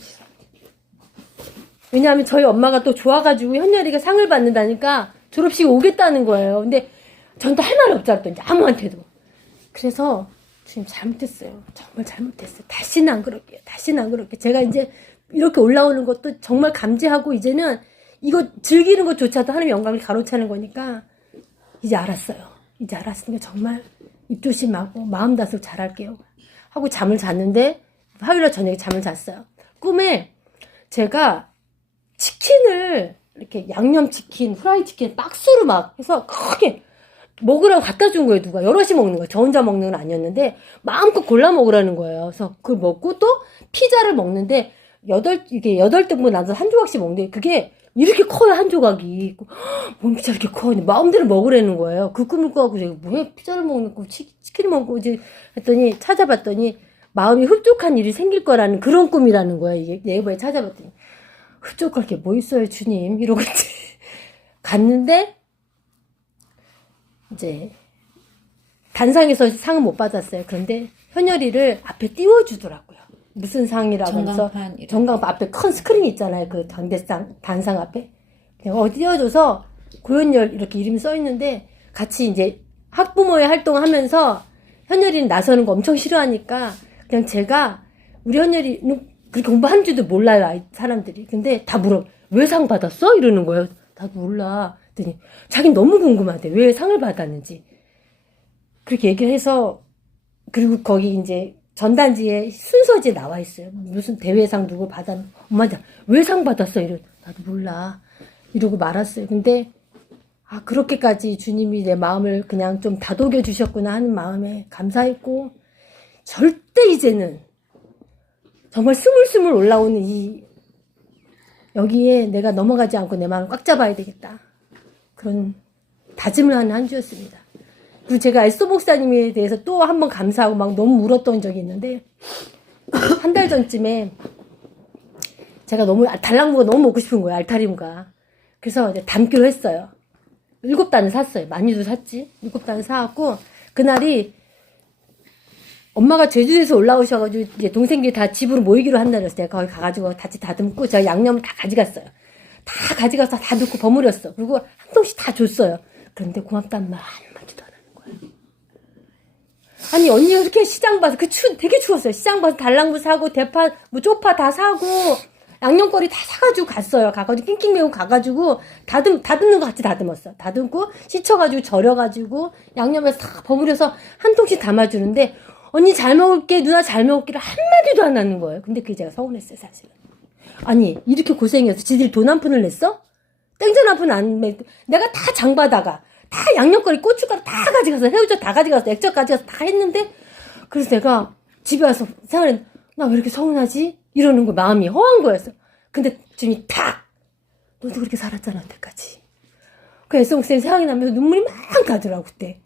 왜냐하면 저희 엄마가 또 좋아가지고 현열이가 상을 받는다니까 졸업식에 오겠다는 거예요. 근데 전 또 할 말이 없잖아요. 아무한테도. 그래서 주님 잘못했어요. 정말 잘못했어요. 다시는 안 그럴게요. 제가 이제 이렇게 올라오는 것도 정말 감지하고 이제는 이거 즐기는 것조차도 하나님의 영광을 가로차는 거니까 이제 알았어요. 이제 알았으니까 정말 입조심하고 마음 다스리고 잘할게요. 하고 잠을 잤는데 화요일날 저녁에 잠을 잤어요. 꿈에 제가 치킨을 이렇게 양념치킨, 후라이치킨 박스로 막 해서 크게 먹으라고 갖다 준 거예요. 누가 여럿이 먹는 거예요. 저 혼자 먹는 건 아니었는데 마음껏 골라 먹으라는 거예요. 그래서 그걸 먹고 또 피자를 먹는데 8등분 나눠서 한 조각씩 먹는데 그게 이렇게 커요. 한 조각이. 뭔 피자 이렇게 커. 마음대로 먹으라는 거예요. 그 꿈을 꾸고 제가 왜 피자를 먹는 거 치킨을 먹고 이제 했더니 찾아봤더니 마음이 흡족한 일이 생길 거라는 그런 꿈이라는 거예요. 이게 네이버에 찾아봤더니 흡족할 게 뭐 있어요, 주님. 이러고 이제 갔는데 이제 단상에서 상은 못 받았어요. 그런데 현열이를 앞에 띄워주더라고요. 무슨 상이라고 해서 전광판 앞에 큰 스크린이 있잖아요. 그 단상 앞에 그냥 띄워줘서 고현열 이렇게 이름이 써 있는데 같이 이제 학부모의 활동을 하면서 현열이는 나서는 거 엄청 싫어하니까 그냥 제가 우리 현열이는 그렇게 공부한 줄도 몰라요, 사람들이. 근데 다 왜 상 받았어? 이러는 거예요. 나도 몰라. 그랬더니 자기는 너무 궁금하대. 왜 상을 받았는지. 그렇게 얘기를 해서 그리고 거기 이제 전단지에 순서지에 나와 있어요. 무슨 대회상 누구 엄마한테 왜 상 받았어? 나도 몰라. 이러고 말았어요. 근데 그렇게까지 주님이 내 마음을 그냥 좀 다독여 주셨구나 하는 마음에 감사했고 절대 이제는 정말 스물스물 올라오는 여기에 내가 넘어가지 않고 내 마음을 꽉 잡아야 되겠다. 그런 다짐을 하는 한 주였습니다. 그리고 제가 에스더 목사님에 대해서 또 한 번 감사하고 막 너무 울었던 적이 있는데 한 달 전쯤에 제가 너무 달랑무가 너무 먹고 싶은 거예요. 알타리무가. 그래서 이제 담기로 했어요. 7단을 샀어요. 많이도 샀지. 7단을 사갖고 그날이 엄마가 제주도에서 올라오셔가지고 이제 동생들이 다 집으로 모이기로 한 날이었어요. 내가 거기 가가지고 같이 다듬고 제가 양념을 다 가져갔어요. 다 가져가서 다 넣고 버무렸어. 그리고 한 통씩 다 줬어요. 그런데 고맙다는 말 한마디도 안 하는 거예요. 아니 언니가 그렇게 시장 봐서 되게 추웠어요. 시장 봐서 달랑구 사고 대파 뭐 쪽파 다 사고 양념거리 다 사가지고 갔어요. 가가지고 낑낑 매고 가가지고 다듬는 거 같이 다듬었어. 다듬고 씻어가지고 절여가지고 양념에서 다 버무려서 한 통씩 담아주는데 언니 잘 먹을게 누나 잘 먹을게를 한마디도 안 하는 거예요. 근데 그게 제가 서운했어요 사실은. 아니 이렇게 고생해서 지들이 돈 한 푼을 냈어? 땡전 한 푼 안 냈. 내가 다 장바다가 다 양념거리 고춧가루 다 가져가서 새우젓 다 가져가서 액젓 가져가서 다 했는데 그래서 내가 집에 와서 생활에 나 왜 이렇게 서운하지? 이러는 거 마음이 허한 거였어. 근데 주님이 탁! 너도 그렇게 살았잖아 여태까지. 그 애송쌤 생각이 나면서 눈물이 막 가더라고 그때.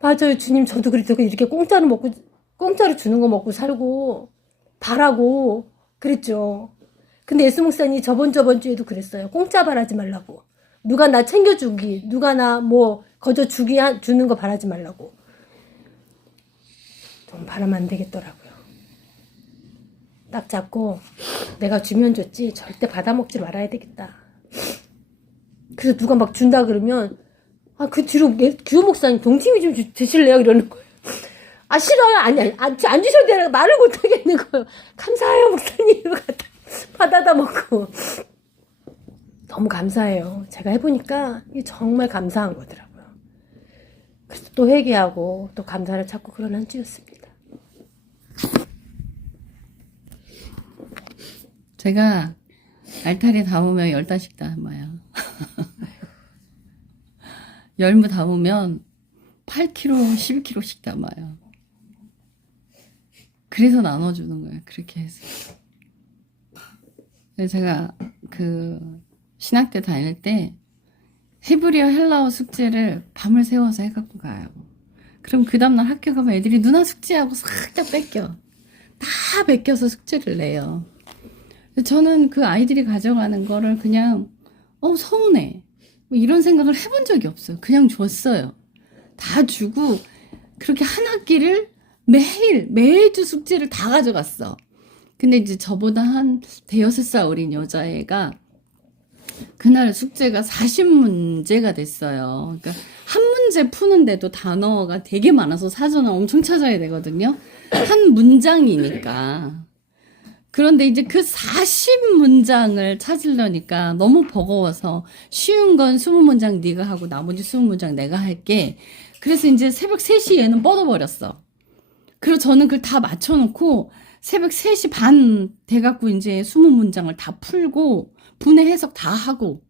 맞아요 주님 저도 그래도 이렇게 공짜로 주는 거 먹고 살고 바라고 그랬죠. 근데 예수 목사님 저번 주에도 그랬어요. 공짜 바라지 말라고. 누가 나 챙겨주기, 누가 나 뭐 거저 주는 거 바라지 말라고. 좀 바라면 안 되겠더라고요. 딱 잡고 내가 주면 줬지 절대 받아먹지 말아야 되겠다. 그래서 누가 막 준다 그러면 그 뒤로 규호 목사님 동치미 좀 드실래요? 이러는 거예요. 아 싫어요. 아니 안 주셔도 되나 말을 못 하겠는 거예요. 감사해요 목사님. 받아다 먹고 너무 감사해요. 제가 해보니까 이게 정말 감사한 거더라고요. 그래서 또 회개하고 또 감사를 찾고 그런 한 주였습니다. 제가 알타리 담으면 10단씩 담아요. 열무 담으면 8kg, 12kg씩 담아요. 그래서 나눠주는 거예요. 그렇게 해서. 그래서 제가 신학대 다닐 때 히브리어 헬라어 숙제를 밤을 새워서 해갖고 가요. 그럼 그 다음날 학교 가면 애들이 누나 숙제하고 살짝 뺏겨. 다 베껴서 숙제를 내요. 저는 그 아이들이 가져가는 거를 그냥 서운해 뭐 이런 생각을 해본 적이 없어요. 그냥 줬어요. 다 주고 그렇게 한 학기를 매주 숙제를 다 가져갔어. 근데 이제 저보다 한 대여섯 살 어린 여자애가 그날 숙제가 40문제가 됐어요. 그러니까 한 문제 푸는데도 단어가 되게 많아서 사전을 엄청 찾아야 되거든요. 한 문장이니까. 그런데 이제 그 40문장을 찾으려니까 너무 버거워서 쉬운 건 20문장 네가 하고 나머지 20문장 내가 할게. 그래서 이제 새벽 3시 얘는 뻗어버렸어. 그리고 저는 그걸 다 맞춰놓고 새벽 3시 반 돼갖고 이제 20문장을 다 풀고 분해 해석 다 하고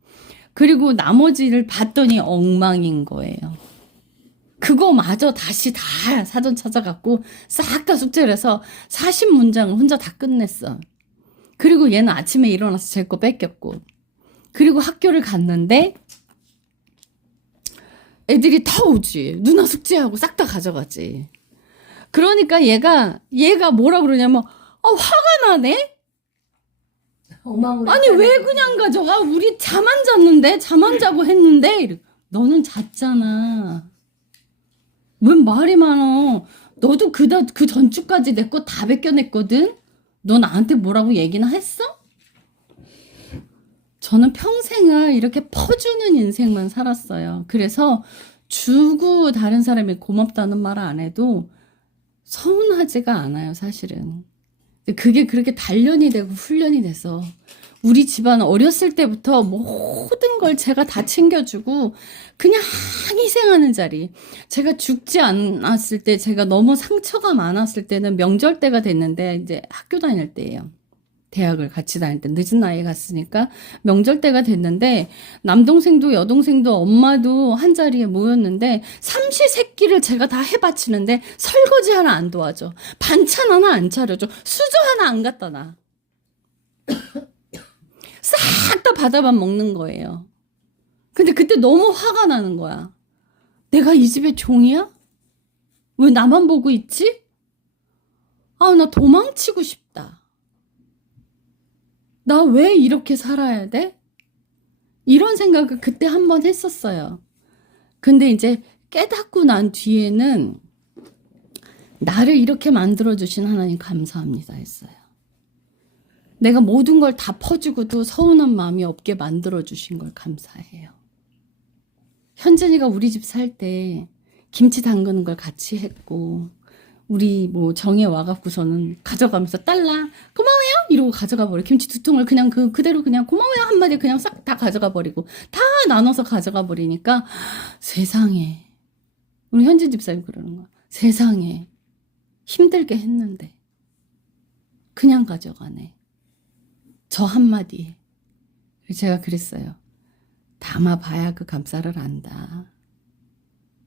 그리고 나머지를 봤더니 엉망인 거예요. 그거마저 다시 다 사전 찾아갖고 싹 다 숙제를 해서 40문장을 혼자 다 끝냈어. 그리고 얘는 아침에 일어나서 제 거 뺏겼고 그리고 학교를 갔는데 애들이 다 오지. 누나 숙제하고 싹 다 가져가지. 그러니까 얘가 뭐라 그러냐면 화가 나네? 아니 왜 그냥 가져가? 우리 잠 안 잤는데? 잠 안 자고 했는데? 너는 잤잖아. 왜 말이 많어? 너도 그 전주까지 내 거 다 베껴냈거든? 너 나한테 뭐라고 얘기나 했어? 저는 평생을 이렇게 퍼주는 인생만 살았어요. 그래서 주고 다른 사람이 고맙다는 말 안 해도 서운하지가 않아요, 사실은. 그게 그렇게 단련이 되고 훈련이 돼서 우리 집안 어렸을 때부터 모든 걸 제가 다 챙겨주고 그냥 희생하는 자리. 제가 죽지 않았을 때 제가 너무 상처가 많았을 때는 명절 때가 됐는데 이제 학교 다닐 때예요. 대학을 같이 다닐 때 늦은 나이에 갔으니까 명절 때가 됐는데 남동생도 여동생도 엄마도 한 자리에 모였는데 삼시세끼를 제가 다 해바치는데 설거지 하나 안 도와줘. 반찬 하나 안 차려줘. 수저 하나 안 갖다 놔. 싹 다 받아만 먹는 거예요. 근데 그때 너무 화가 나는 거야. 내가 이 집의 종이야? 왜 나만 보고 있지? 나 도망치고 싶다. 나 왜 이렇게 살아야 돼? 이런 생각을 그때 한번 했었어요. 근데 이제 깨닫고 난 뒤에는 나를 이렇게 만들어주신 하나님 감사합니다 했어요. 내가 모든 걸 다 퍼주고도 서운한 마음이 없게 만들어주신 걸 감사해요. 현진이가 우리 집 살 때 김치 담그는 걸 같이 했고 우리 뭐 정에 와갖고서는 가져가면서 딸라 고마워요 이러고 가져가 버려. 김치 2통을 그냥 그대로 그냥 고마워요 한마디 그냥 싹 다 가져가 버리고 다 나눠서 가져가 버리니까 세상에 우리 현진 집사님 그러는 거야. 세상에 힘들게 했는데 그냥 가져가네. 저 한마디에. 제가 그랬어요. 담아봐야 그 감사를 안다.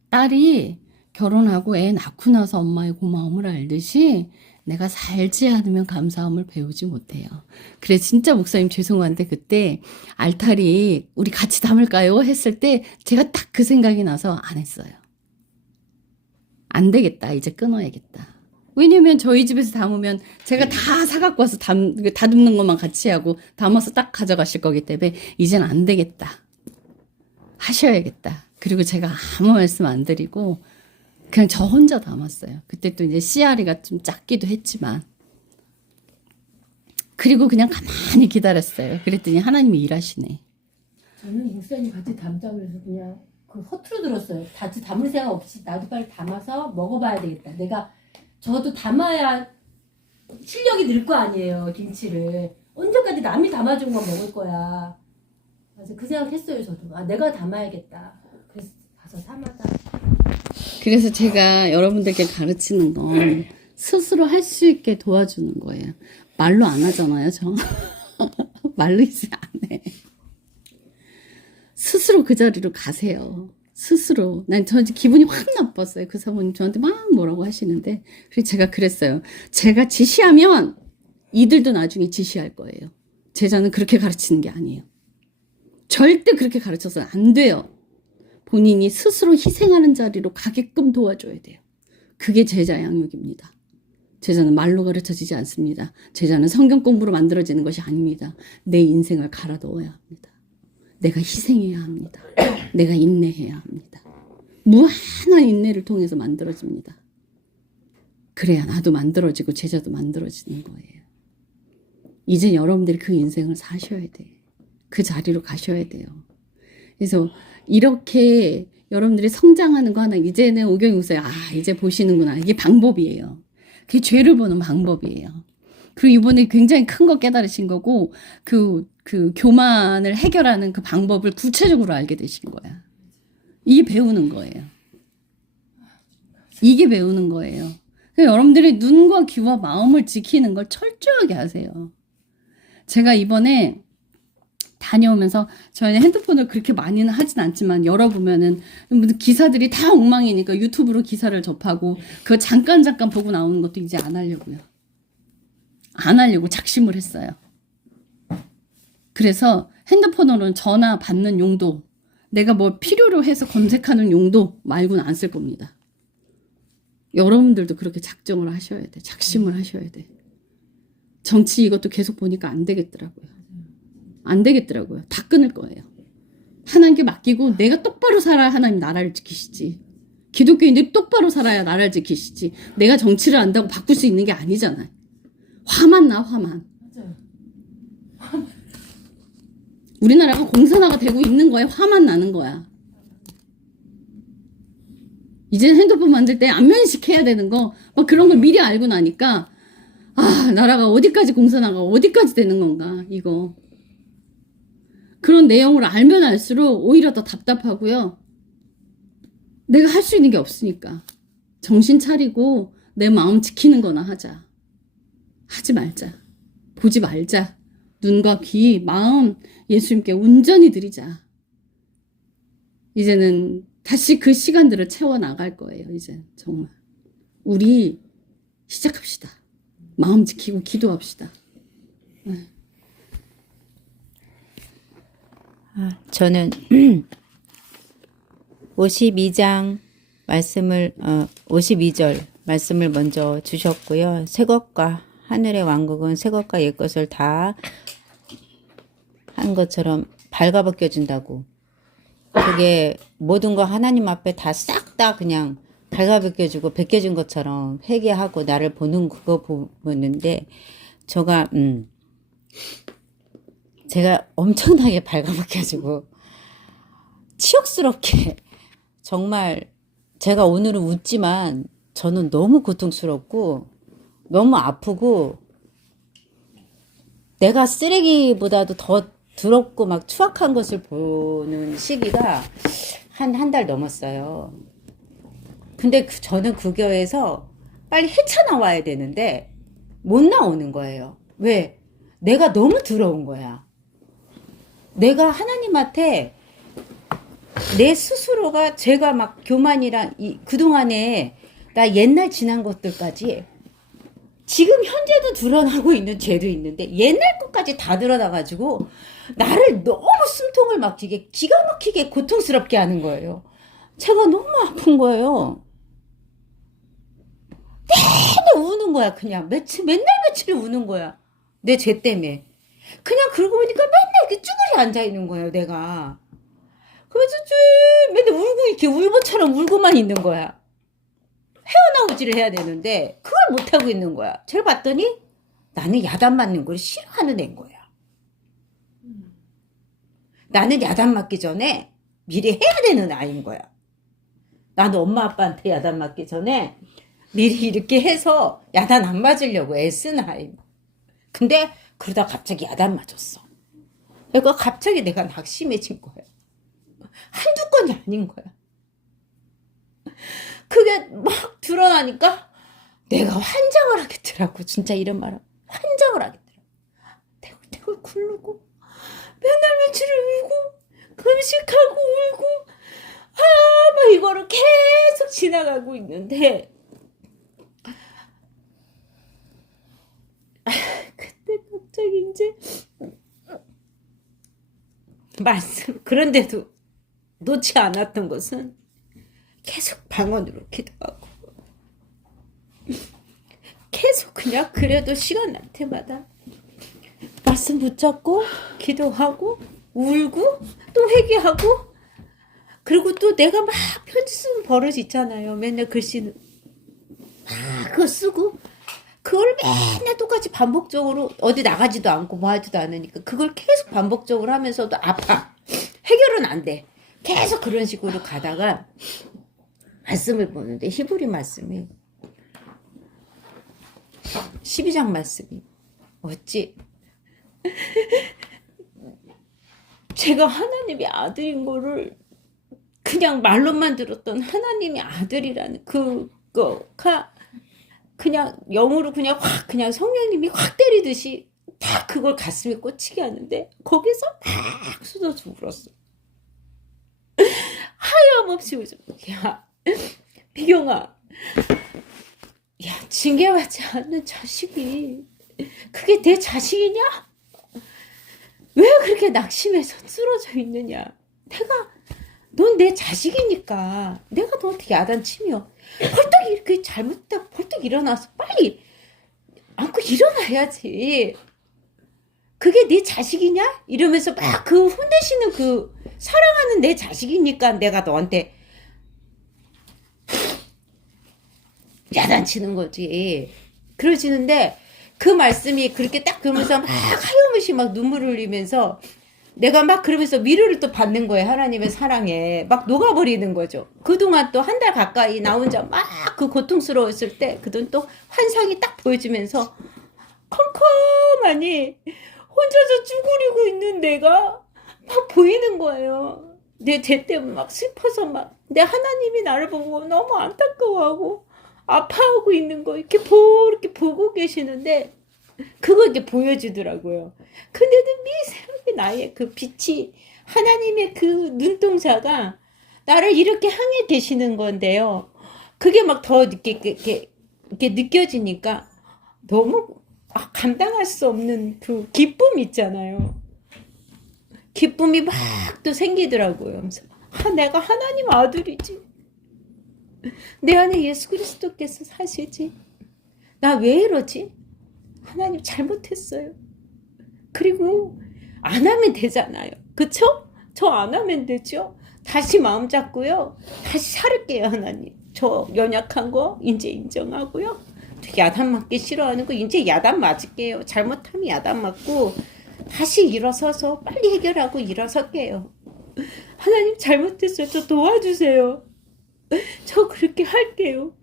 딸이 결혼하고 애 낳고 나서 엄마의 고마움을 알듯이 내가 살지 않으면 감사함을 배우지 못해요. 그래 진짜 목사님 죄송한데 그때 알타리 우리 같이 담을까요? 했을 때 제가 딱 그 생각이 나서 안 했어요. 안 되겠다. 이제 끊어야겠다. 왜냐면 저희 집에서 담으면 제가 다 사갖고 와서 다듬는 것만 같이 하고 담아서 딱 가져가실 거기 때문에 이젠 안 되겠다. 하셔야겠다. 그리고 제가 아무 말씀 안 드리고 그냥 저 혼자 담았어요. 그때 또 이제 씨알이가 좀 작기도 했지만 그리고 그냥 가만히 기다렸어요. 그랬더니 하나님이 일하시네. 저는 목사님 같이 담자고 해서 그냥 그 허투루 들었어요. 같이 담을 생각 없이 나도 빨리 담아서 먹어봐야 되겠다. 저도 담아야 실력이 늘 거 아니에요. 김치를. 언제까지 남이 담아준 거 먹을 거야. 그래서 그 생각했어요. 저도. 내가 담아야겠다. 그래서 가서 담아다. 그래서 제가 여러분들께 가르치는 건 스스로 할 수 있게 도와주는 거예요. 말로 안 하잖아요, 저. 말로 이제 안 해. 스스로 그 자리로 가세요. 스스로. 저 기분이 확 나빴어요. 그 사모님 저한테 막 뭐라고 하시는데. 그래서 제가 그랬어요. 제가 지시하면 이들도 나중에 지시할 거예요. 제자는 그렇게 가르치는 게 아니에요. 절대 그렇게 가르쳐서는 안 돼요. 본인이 스스로 희생하는 자리로 가게끔 도와줘야 돼요. 그게 제자 양육입니다. 제자는 말로 가르쳐지지 않습니다. 제자는 성경 공부로 만들어지는 것이 아닙니다. 내 인생을 갈아 넣어야 합니다. 내가 희생해야 합니다. 내가 인내해야 합니다. 무한한 인내를 통해서 만들어집니다. 그래야 나도 만들어지고 제자도 만들어지는 거예요. 이제 여러분들이 그 인생을 사셔야 돼. 그 자리로 가셔야 돼요. 그래서 이렇게 여러분들이 성장하는 거 하나 이제는 오경이 웃어요. 이제 보시는구나. 이게 방법이에요. 그게 죄를 보는 방법이에요. 그리고 이번에 굉장히 큰 거 깨달으신 거고 그 교만을 해결하는 그 방법을 구체적으로 알게 되신 거야. 이게 배우는 거예요. 이게 배우는 거예요. 그러니까 여러분들이 눈과 귀와 마음을 지키는 걸 철저하게 하세요. 제가 이번에 다녀오면서 저희는 핸드폰을 그렇게 많이는 하진 않지만 열어보면은 기사들이 다 엉망이니까 유튜브로 기사를 접하고 그거 잠깐 보고 나오는 것도 이제 안 하려고요. 안 하려고 작심을 했어요. 그래서 핸드폰으로는 전화 받는 용도, 내가 뭐 필요로 해서 검색하는 용도 말고는 안 쓸 겁니다. 여러분들도 그렇게 작정을 하셔야 돼. 작심을 하셔야 돼. 정치 이것도 계속 보니까 안 되겠더라고요. 안 되겠더라고요. 다 끊을 거예요. 하나님께 맡기고 내가 똑바로 살아야 하나님 나라를 지키시지. 기독교인들이 똑바로 살아야 나라를 지키시지. 내가 정치를 안다고 바꿀 수 있는 게 아니잖아요. 화만 나, 화만. 우리나라가 공산화가 되고 있는 거에 화만 나는 거야. 이제는 핸드폰 만들 때 안면식 해야 되는 거, 막 그런 걸 미리 알고 나니까, 나라가 어디까지 공산화가 어디까지 되는 건가, 이거. 그런 내용을 알면 알수록 오히려 더 답답하고요. 내가 할 수 있는 게 없으니까. 정신 차리고 내 마음 지키는 거나 하자. 하지 말자. 보지 말자. 눈과 귀, 마음 예수님께 온전히 드리자. 이제는 다시 그 시간들을 채워나갈 거예요. 이제 정말. 우리 시작합시다. 마음 지키고 기도합시다. 네. 저는 52장 말씀을 52절 말씀을 먼저 주셨고요. 새 것과 하늘의 왕국은 새 것과 옛 것을 다 한 것처럼 발가벗겨 준다고. 그게 모든 거 하나님 앞에 다 싹 다 그냥 발가벗겨 주고 벗겨준 것처럼 회개하고 나를 보는 그거 보는데 제가 엄청나게 발가벗겨지고 치욕스럽게 정말 제가 오늘은 웃지만 저는 너무 고통스럽고 너무 아프고 내가 쓰레기보다도 더 더럽고 막 추악한 것을 보는 시기가 한 달 넘었어요. 근데 저는 그 교회에서 빨리 헤쳐나와야 되는데 못 나오는 거예요. 왜? 내가 너무 더러운 거야. 내가 하나님한테 내 스스로가 제가 막 교만이랑 그동안에 나 옛날 지난 것들까지 지금 현재도 드러나고 있는 죄도 있는데 옛날 것까지 다 드러나가지고 나를 너무 숨통을 막히게 기가 막히게 고통스럽게 하는 거예요. 제가 너무 아픈 거예요. 내내 우는 거야. 그냥 맨날 며칠 우는 거야. 내 죄 때문에. 그냥 그러고 보니까 맨날 이렇게 쭈그리 앉아있는 거예요. 내가. 그래서 맨날 울고 이렇게 울보처럼 울고만 있는 거야. 헤어나오지를 해야 되는데 그걸 못하고 있는 거야. 제가 봤더니 나는 야단 맞는 걸 싫어하는 애인 거야. 나는 야단 맞기 전에 미리 해야 되는 아이인 거야. 나는 엄마 아빠한테 야단 맞기 전에 미리 이렇게 해서 야단 안 맞으려고 애쓰는 아이. 근데 그러다 갑자기 야단 맞았어. 그러니까 갑자기 내가 낙심해진 거야. 한두 건이 아닌 거야. 그게 막 드러나니까 내가 환장을 하겠더라고. 진짜 이런 말은 환장을 하겠더라고. 태굴태굴 굴르고 맨날 며칠을 울고 금식하고 울고 막 이거를 계속 지나가고 있는데 그때 갑자기 이제 말씀 그런데도 놓지 않았던 것은 계속 방언으로 기도하고 계속 그냥 그래도 시간 날 때마다 말씀 붙잡고 기도하고 울고 또 회개하고 그리고 또 내가 막 편지 쓰는 버릇 있잖아요. 맨날 글씨는 막 그거 쓰고 그걸 맨날 똑같이 반복적으로 어디 나가지도 않고 뭐 하지도 않으니까 그걸 계속 반복적으로 하면서도 아파. 해결은 안 돼. 계속 그런 식으로 가다가 말씀을 보는데 히브리 말씀이 12장 말씀이 어찌 제가 하나님의 아들인 거를 그냥 말로만 들었던 하나님의 아들이라는 그거가 그냥 영으로 그냥 확 그냥 성령님이 확 때리듯이 다 그걸 가슴에 꽂히게 하는데 거기서 막 쏟아져 울었어. 하염없이 울었어. 야 비경아, 야 징계받지 않는 자식이 그게 내 자식이냐? 왜 그렇게 낙심해서 쓰러져 있느냐? 넌 내 자식이니까 내가 너한테 야단치며 벌떡 이렇게 잘못했다 벌떡 일어나서 빨리 안고 일어나야지. 그게 네 자식이냐? 이러면서 막 그 혼내시는 그 사랑하는 내 자식이니까 내가 너한테 야단치는 거지. 그러시는데 그 말씀이 그렇게 딱 그러면서 막 하염없이 막 눈물을 흘리면서 내가 막 그러면서 위로를 또 받는 거예요. 하나님의 사랑에 막 녹아버리는 거죠. 그동안 또 한 달 가까이 나 혼자 막 그 고통스러웠을 때 그동안 또 환상이 딱 보여주면서 컴컴하니 혼자서 쭈그리고 있는 내가 막 보이는 거예요. 내 죄 때문에 막 슬퍼서 막 내 하나님이 나를 보고 너무 안타까워하고 아파하고 있는 거 이렇게 보고 계시는데 그거 이렇게 보여주더라고요. 근데도 미세하게 나의 그 빛이 하나님의 그 눈동자가 나를 이렇게 향해 계시는 건데요. 그게 막 더 이렇게 느껴지니까 너무 감당할 수 없는 그 기쁨 있잖아요. 기쁨이 막 또 생기더라고요. 그래서 내가 하나님 아들이지. 내 안에 예수 그리스도께서 사시지. 나 왜 이러지? 하나님 잘못했어요. 그리고 안 하면 되잖아요. 그쵸? 저 안 하면 되죠? 다시 마음 잡고요. 다시 살을게요, 하나님. 저 연약한 거 이제 인정하고요. 저 야단 맞기 싫어하는 거 이제 야단 맞을게요. 잘못하면 야단 맞고 다시 일어서서 빨리 해결하고 일어설게요. 하나님 잘못했어요. 저 도와주세요. 저 그렇게 할게요.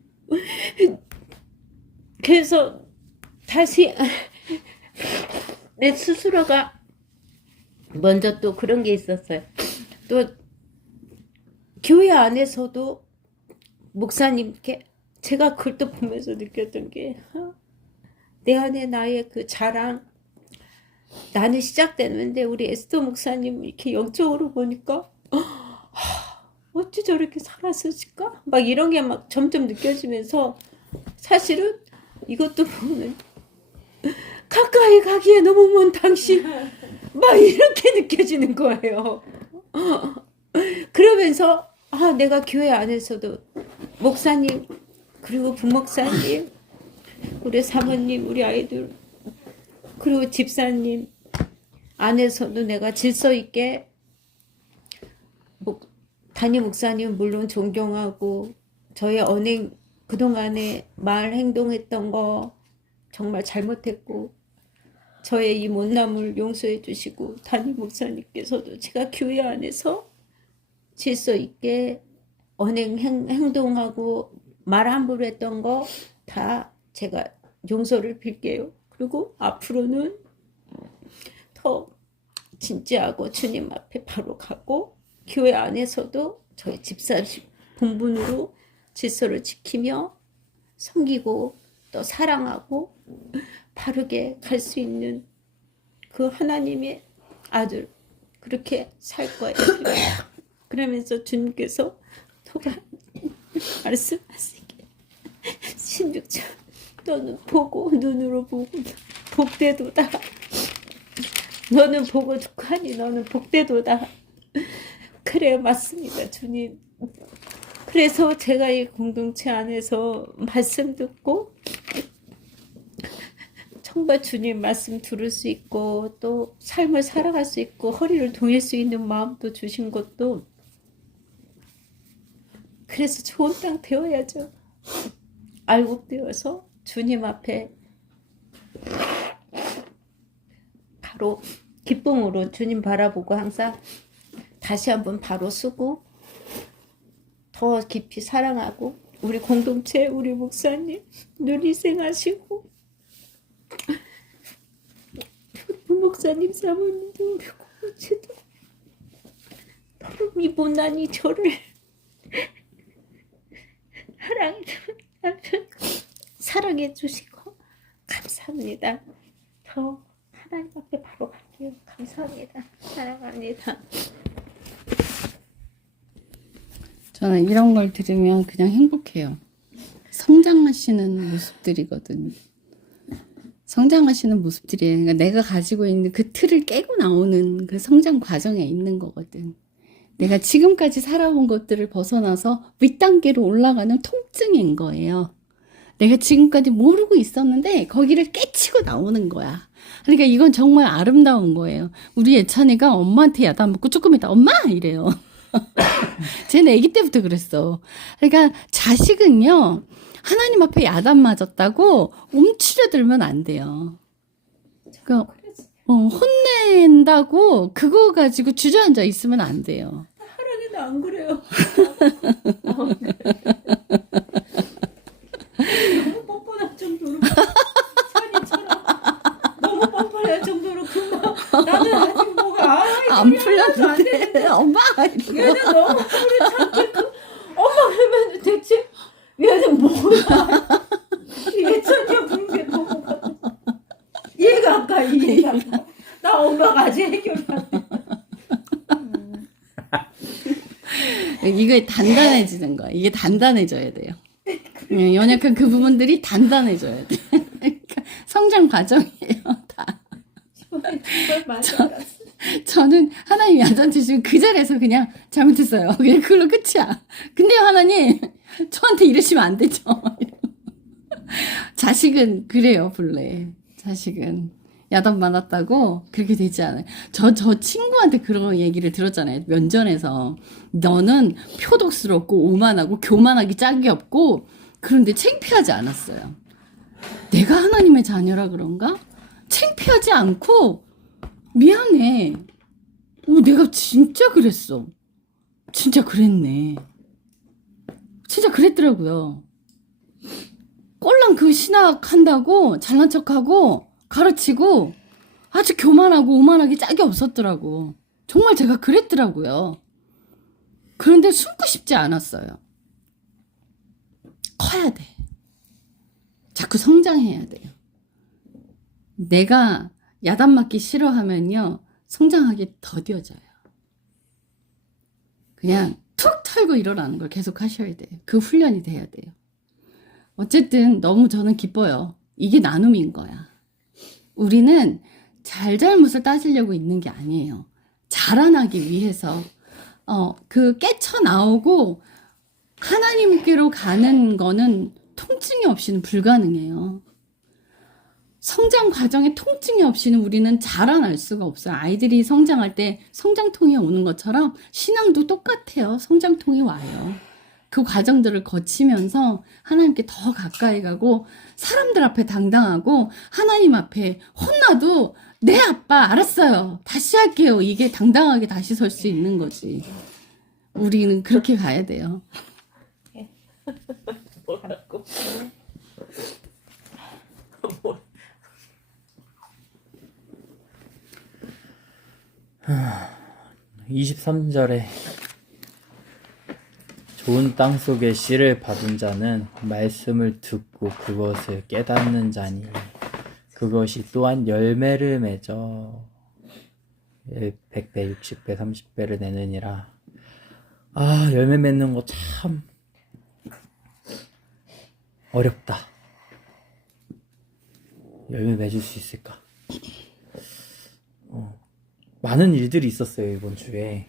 그래서 다시 내 스스로가 먼저 또 그런 게 있었어요. 또 교회 안에서도 목사님께 제가 그걸 또 보면서 느꼈던 게 내 안에 나의 그 자랑 나는 시작되는데 우리 에스더 목사님 이렇게 영적으로 보니까 어찌 저렇게 살았을까? 막 이런 게 막 점점 느껴지면서 사실은 이것도 보면 가까이 가기에 너무 먼 당신 막 이렇게 느껴지는 거예요. 그러면서 내가 교회 안에서도 목사님 그리고 부목사님 우리 사모님 우리 아이들 그리고 집사님 안에서도 내가 질서 있게 담임 목사님 물론 존경하고 저의 언행 그동안에 말 행동했던 거 정말 잘못했고 저의 이 못남을 용서해 주시고 담임 목사님께서도 제가 교회 안에서 질서 있게 언행 행동하고 말 함부로 했던 거 다 제가 용서를 빌게요. 그리고 앞으로는 더 진지하고 주님 앞에 바로 가고 교회 안에서도 저희 집사 본분으로 질서를 지키며 섬기고 또 사랑하고 바르게 갈 수 있는 그 하나님의 아들 그렇게 살 거예요. 그러면서 주님께서 또 말씀하시길 16절 너는 보고 눈으로 보고 복되도다. 너는 보고 듣고 하니 너는 복되도다. 그래 맞습니다 주님. 그래서 제가 이 공동체 안에서 말씀 듣고 정말 주님 말씀 들을 수 있고 또 삶을 살아갈 수 있고 허리를 동일 수 있는 마음도 주신 것도 그래서 좋은 땅 되어야죠. 알곡되어서 주님 앞에 바로 기쁨으로 주님 바라보고 항상 다시 한번 바로 쓰고 더 깊이 사랑하고 우리 공동체 우리 목사님 늘 희생하시고 목사님 사모님도 우리 공동체도 바로 이 못난이 저를 사랑해 주시고 감사합니다. 더 하나님 앞에 바로 갈게요. 감사합니다. 사랑합니다. 저는 이런 걸 들으면 그냥 행복해요. 성장하시는 모습들이거든. 성장하시는 모습들이에요. 그러니까 내가 가지고 있는 그 틀을 깨고 나오는 그 성장 과정에 있는 거거든. 내가 지금까지 살아온 것들을 벗어나서 윗단계로 올라가는 통증인 거예요. 내가 지금까지 모르고 있었는데 거기를 깨치고 나오는 거야. 그러니까 이건 정말 아름다운 거예요. 우리 예찬이가 엄마한테 야단 먹고 조금 있다 엄마 이래요. 쟤는 아기 때부터 그랬어. 그러니까 자식은요 하나님 앞에 야단 맞았다고 움츠려들면 안 돼요. 그러니까 혼낸다고 그거 가지고 주저앉아 있으면 안 돼요. 하랑이도 안 그래요. 너무 뻔뻔할 정도로 찬이처럼 너무 뻔뻔할 정도로 그만 나는 아직 뭐가 안 풀렸는데 엄마 이러고. 얘는 너무 우리 참게 엄마 그러면 대체 얘는 뭐야 예찬이가 부른 게 뭐가 얘가 아까 이 얘기가 나 엄마가 아직 해결이 안 돼. 이게 단단해지는 거야. 이게 단단해져야 돼요. 연약한 그 부분들이 단단해져야 돼. 그러니까 성장 과정이에요, 다. 정말 맞아 알았어. 저는 하나님 야단 주시면 그 자리에서 그냥 잘못했어요. 그냥 그걸로 끝이야. 근데요, 하나님, 저한테 이러시면 안 되죠. 자식은 그래요, 본래. 자식은. 야단 맞았다고 그렇게 되지 않아요. 저 친구한테 그런 얘기를 들었잖아요. 면전에서. 너는 표독스럽고 오만하고 교만하기 짝이 없고 그런데 창피하지 않았어요. 내가 하나님의 자녀라 그런가? 창피하지 않고 미안해. 내가 진짜 그랬어. 진짜 그랬네. 진짜 그랬더라고요. 꼴랑 그 신학한다고 잘난 척하고 가르치고 아주 교만하고 오만하게 짝이 없었더라고. 정말 제가 그랬더라고요. 그런데 숨고 싶지 않았어요. 커야 돼. 자꾸 성장해야 돼요. 내가 야단 맞기 싫어하면요, 성장하기 더뎌져요. 그냥 툭 털고 일어나는 걸 계속 하셔야 돼요. 그 훈련이 돼야 돼요. 어쨌든 너무 저는 기뻐요. 이게 나눔인 거야. 우리는 잘잘못을 따지려고 있는 게 아니에요. 자라나기 위해서 그 깨쳐 나오고 하나님께로 가는 거는 통증이 없이는 불가능해요. 성장 과정에 통증이 없이는 우리는 자라날 수가 없어요. 아이들이 성장할 때 성장통이 오는 것처럼 신앙도 똑같아요. 성장통이 와요. 그 과정들을 거치면서 하나님께 더 가까이 가고 사람들 앞에 당당하고 하나님 앞에 혼나도 네 아빠 알았어요. 다시 할게요. 이게 당당하게 다시 설 수 있는 거지. 우리는 그렇게 가야 돼요. 뭐라고? 23절에 좋은 땅 속에 씨를 받은 자는 말씀을 듣고 그것을 깨닫는 자니 그것이 또한 열매를 맺어 100배, 60배, 30배를 내느니라. 아, 열매 맺는 거 참 어렵다. 열매 맺을 수 있을까? 많은 일들이 있었어요, 이번 주에.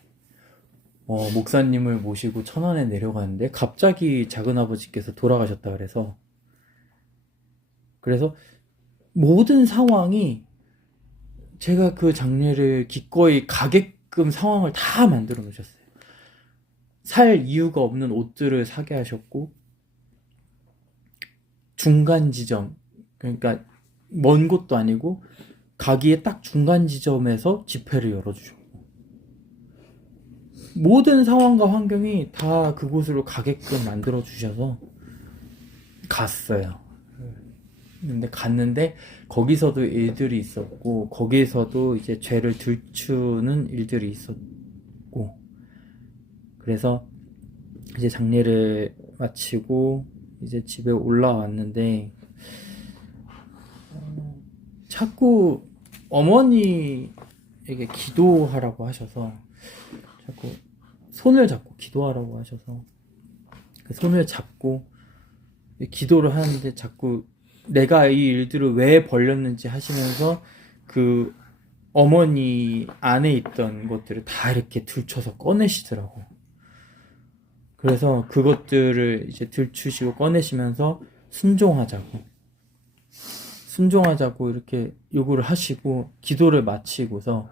목사님을 모시고 천안에 내려가는데 갑자기 작은아버지께서 돌아가셨다 그래서 모든 상황이 제가 그 장례를 기꺼이 가게끔 상황을 다 만들어 놓으셨어요. 살 이유가 없는 옷들을 사게 하셨고, 중간 지점, 그러니까 먼 곳도 아니고 가기에 딱 중간 지점에서 집회를 열어주셨고, 모든 상황과 환경이 다 그곳으로 가게끔 만들어 주셔서 갔어요. 근데 갔는데 거기서도 일들이 있었고, 거기서도 이제 죄를 들추는 일들이 있었고, 그래서 이제 장례를 마치고 이제 집에 올라왔는데 자꾸 어머니에게 기도하라고 하셔서 자꾸 손을 잡고 기도하라고 하셔서 그 손을 잡고 기도를 하는데 자꾸 내가 이 일들을 왜 벌렸는지 하시면서 그 어머니 안에 있던 것들을 다 이렇게 들춰서 꺼내시더라고. 그래서 그것들을 이제 들추시고 꺼내시면서 순종하자고 이렇게 요구를 하시고 기도를 마치고서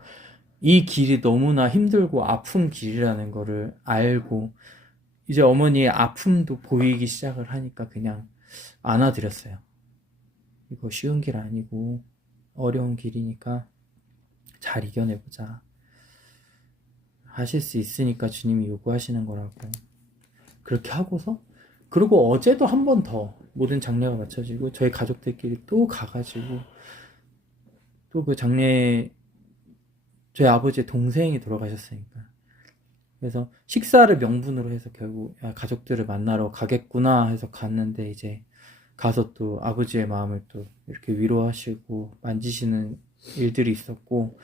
이 길이 너무나 힘들고 아픈 길이라는 거를 알고 이제 어머니의 아픔도 보이기 시작을 하니까 그냥 안아드렸어요. 이거 쉬운 길 아니고 어려운 길이니까 잘 이겨내보자. 하실 수 있으니까 주님이 요구하시는 거라고. 그렇게 하고서, 그리고 어제도 한 번 더 모든 장례가 마쳐지고 저희 가족들끼리 또 가가지고 또 그 장례, 저희 아버지의 동생이 돌아가셨으니까, 그래서 식사를 명분으로 해서 결국 가족들을 만나러 가겠구나 해서 갔는데, 이제 가서 또 아버지의 마음을 또 이렇게 위로하시고 만지시는 일들이 있었고,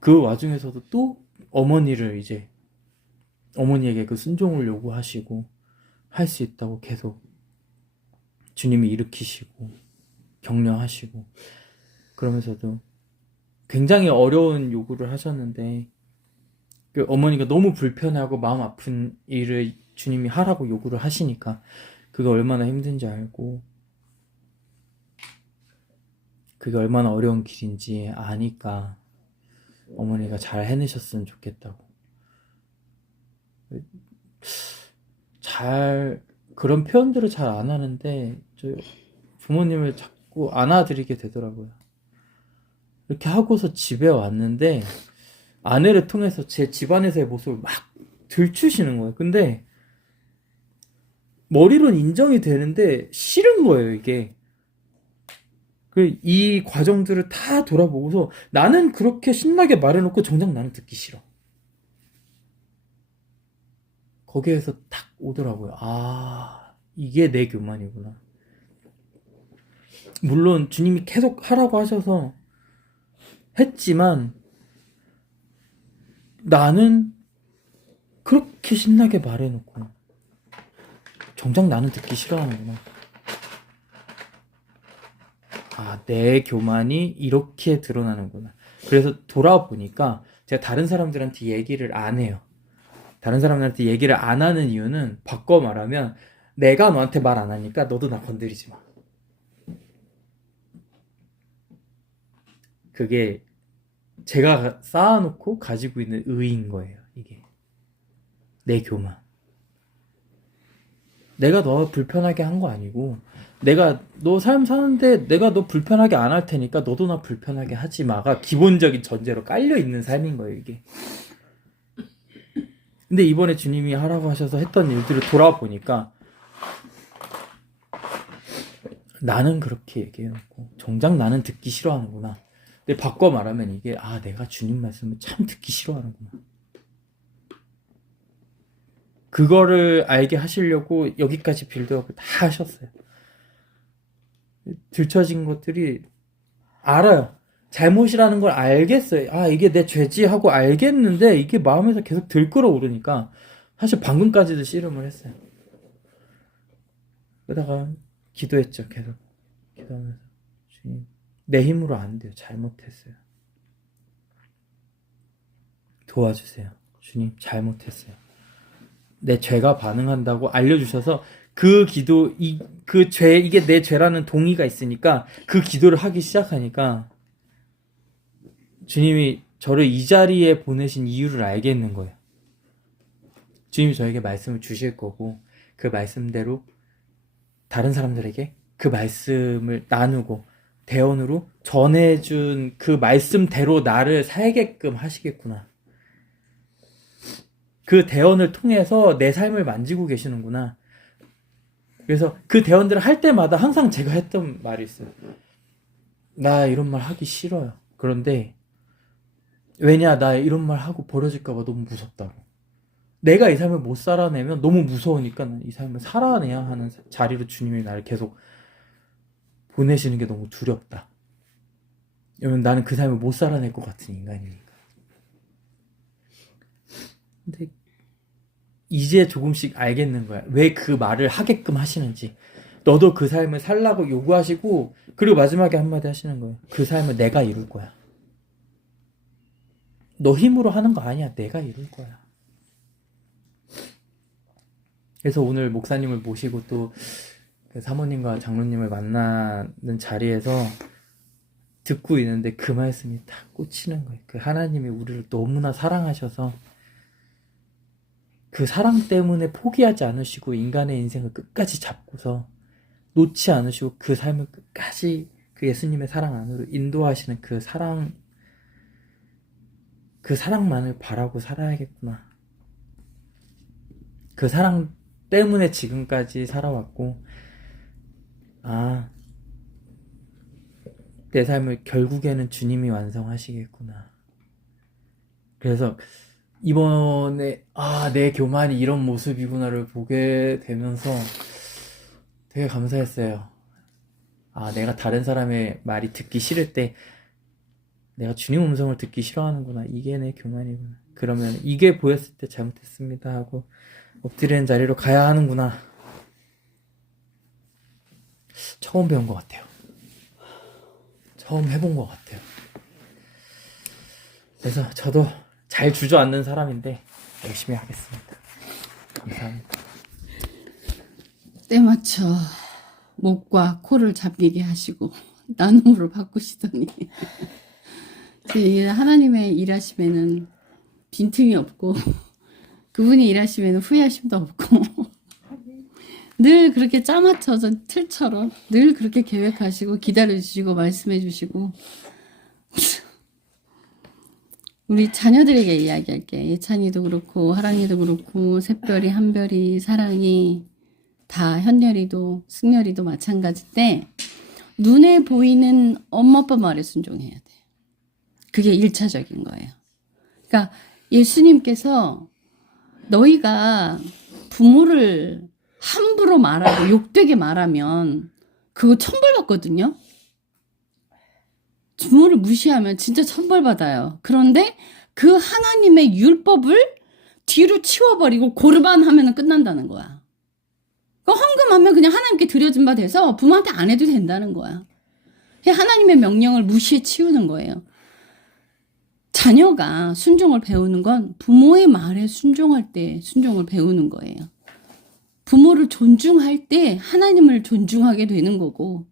그 와중에서도 또 어머니에게 그 순종을 요구하시고 할 수 있다고 계속 주님이 일으키시고 격려하시고, 그러면서도 굉장히 어려운 요구를 하셨는데 그 어머니가 너무 불편하고 마음 아픈 일을 주님이 하라고 요구를 하시니까 그게 얼마나 힘든지 알고 그게 얼마나 어려운 길인지 아니까 어머니가 잘 해내셨으면 좋겠다고. 그런 표현들을 잘 안 하는데 저 부모님을 자꾸 안아드리게 되더라고요. 이렇게 하고서 집에 왔는데 아내를 통해서 제 집안에서의 모습을 막 들추시는 거예요. 근데 머리로는 인정이 되는데 싫은 거예요, 이게. 이 과정들을 다 돌아보고서 나는 그렇게 신나게 말해놓고 정작 나는 듣기 싫어. 거기에서 탁 오더라고요. 아, 이게 내 교만이구나. 물론 주님이 계속 하라고 하셔서 했지만 나는 그렇게 신나게 말해놓고 정작 나는 듣기 싫어하는구나. 아, 내 교만이 이렇게 드러나는구나. 그래서 돌아보니까 제가 다른 사람들한테 얘기를 안 해요. 다른 사람들한테 얘기를 안 하는 이유는 바꿔 말하면 내가 너한테 말 안 하니까 너도 나 건드리지 마. 그게 제가 쌓아놓고 가지고 있는 의인 거예요. 이게 내 교만. 내가 너 불편하게 한 거 아니고 내가 너 삶 사는데 내가 너 불편하게 안 할 테니까 너도 나 불편하게 하지 마가 기본적인 전제로 깔려 있는 삶인 거예요. 이게. 근데 이번에 주님이 하라고 하셔서 했던 일들을 돌아보니까 나는 그렇게 얘기해놓고 정작 나는 듣기 싫어하는구나. 근데 바꿔 말하면 이게 아, 내가 주님 말씀을 참 듣기 싫어하는구나. 그거를 알게 하시려고 여기까지 빌드업을 다 하셨어요. 들춰진 것들이 알아요. 잘못이라는 걸 알겠어요. 아, 이게 내 죄지 하고 알겠는데 이게 마음에서 계속 들끓어오르니까 사실 방금까지도 씨름을 했어요. 그러다가 기도했죠. 계속 기도하면서 주님, 내 힘으로 안 돼요. 잘못했어요. 도와주세요. 주님, 잘못했어요. 내 죄가 반응한다고 알려주셔서 그 기도, 그 죄, 이게 내 죄라는 동의가 있으니까 그 기도를 하기 시작하니까 주님이 저를 이 자리에 보내신 이유를 알겠는 거예요. 주님이 저에게 말씀을 주실 거고 그 말씀대로 다른 사람들에게 그 말씀을 나누고 대언으로 전해준 그 말씀대로 나를 살게끔 하시겠구나. 그 대언을 통해서 내 삶을 만지고 계시는구나. 그래서 그 대언들을 할 때마다 항상 제가 했던 말이 있어요. 나 이런 말 하기 싫어요. 그런데 왜냐, 나 이런 말 하고 버려질까봐 너무 무섭다고. 내가 이 삶을 못 살아내면 너무 무서우니까 이 삶을 살아내야 하는 자리로 주님이 나를 계속 보내시는 게 너무 두렵다. 왜냐면 나는 그 삶을 못 살아낼 것 같은 인간이니까. 근데 이제 조금씩 알겠는 거야. 왜 그 말을 하게끔 하시는지. 너도 그 삶을 살라고 요구하시고 그리고 마지막에 한마디 하시는 거예요. 그 삶을 내가 이룰 거야. 너 힘으로 하는 거 아니야. 내가 이룰 거야. 그래서 오늘 목사님을 모시고 또 사모님과 장로님을 만나는 자리에서 듣고 있는데 그 말씀이 딱 꽂히는 거예요. 그 하나님이 우리를 너무나 사랑하셔서 그 사랑 때문에 포기하지 않으시고 인간의 인생을 끝까지 잡고서 놓지 않으시고 그 삶을 끝까지 그 예수님의 사랑 안으로 인도하시는 그 사랑만을 바라고 살아야겠구나. 그 사랑 때문에 지금까지 살아왔고, 아, 내 삶을 결국에는 주님이 완성하시겠구나. 그래서 이번에 내 교만이 이런 모습이구나를 보게 되면서 되게 감사했어요. 내가 다른 사람의 말이 듣기 싫을 때 내가 주님 음성을 듣기 싫어하는구나. 이게 내 교만이구나. 그러면 이게 보였을 때 잘못했습니다 하고 엎드리는 자리로 가야 하는구나. 처음 배운 것 같아요. 처음 해본 것 같아요. 그래서 저도 잘 주저앉는 사람인데 열심히 하겠습니다. 감사합니다. 때맞춰 목과 코를 잡히게 하시고 나눔으로 바꾸시더니 하나님의 일하심에는 빈틈이 없고 그분이 일하시면 후회하심도 없고 늘 그렇게 짜맞춰서 틀처럼 늘 그렇게 계획하시고 기다려주시고 말씀해주시고 우리 자녀들에게 이야기할게. 예찬이도 그렇고 하랑이도 그렇고 샛별이 한별이 사랑이 다 현열이도 승열이도 마찬가지인데 눈에 보이는 엄마 아빠 말에 순종해야 돼. 그게 1차적인 거예요. 그러니까 예수님께서 너희가 부모를 함부로 말하고 욕되게 말하면 그거 천벌받거든요. 부모를 무시하면 진짜 천벌받아요. 그런데 그 하나님의 율법을 뒤로 치워버리고 고르반 하면 끝난다는 거야. 헌금하면 그냥 하나님께 드려진 바 돼서 부모한테 안 해도 된다는 거야. 하나님의 명령을 무시해 치우는 거예요. 자녀가 순종을 배우는 건 부모의 말에 순종할 때 순종을 배우는 거예요. 부모를 존중할 때 하나님을 존중하게 되는 거고,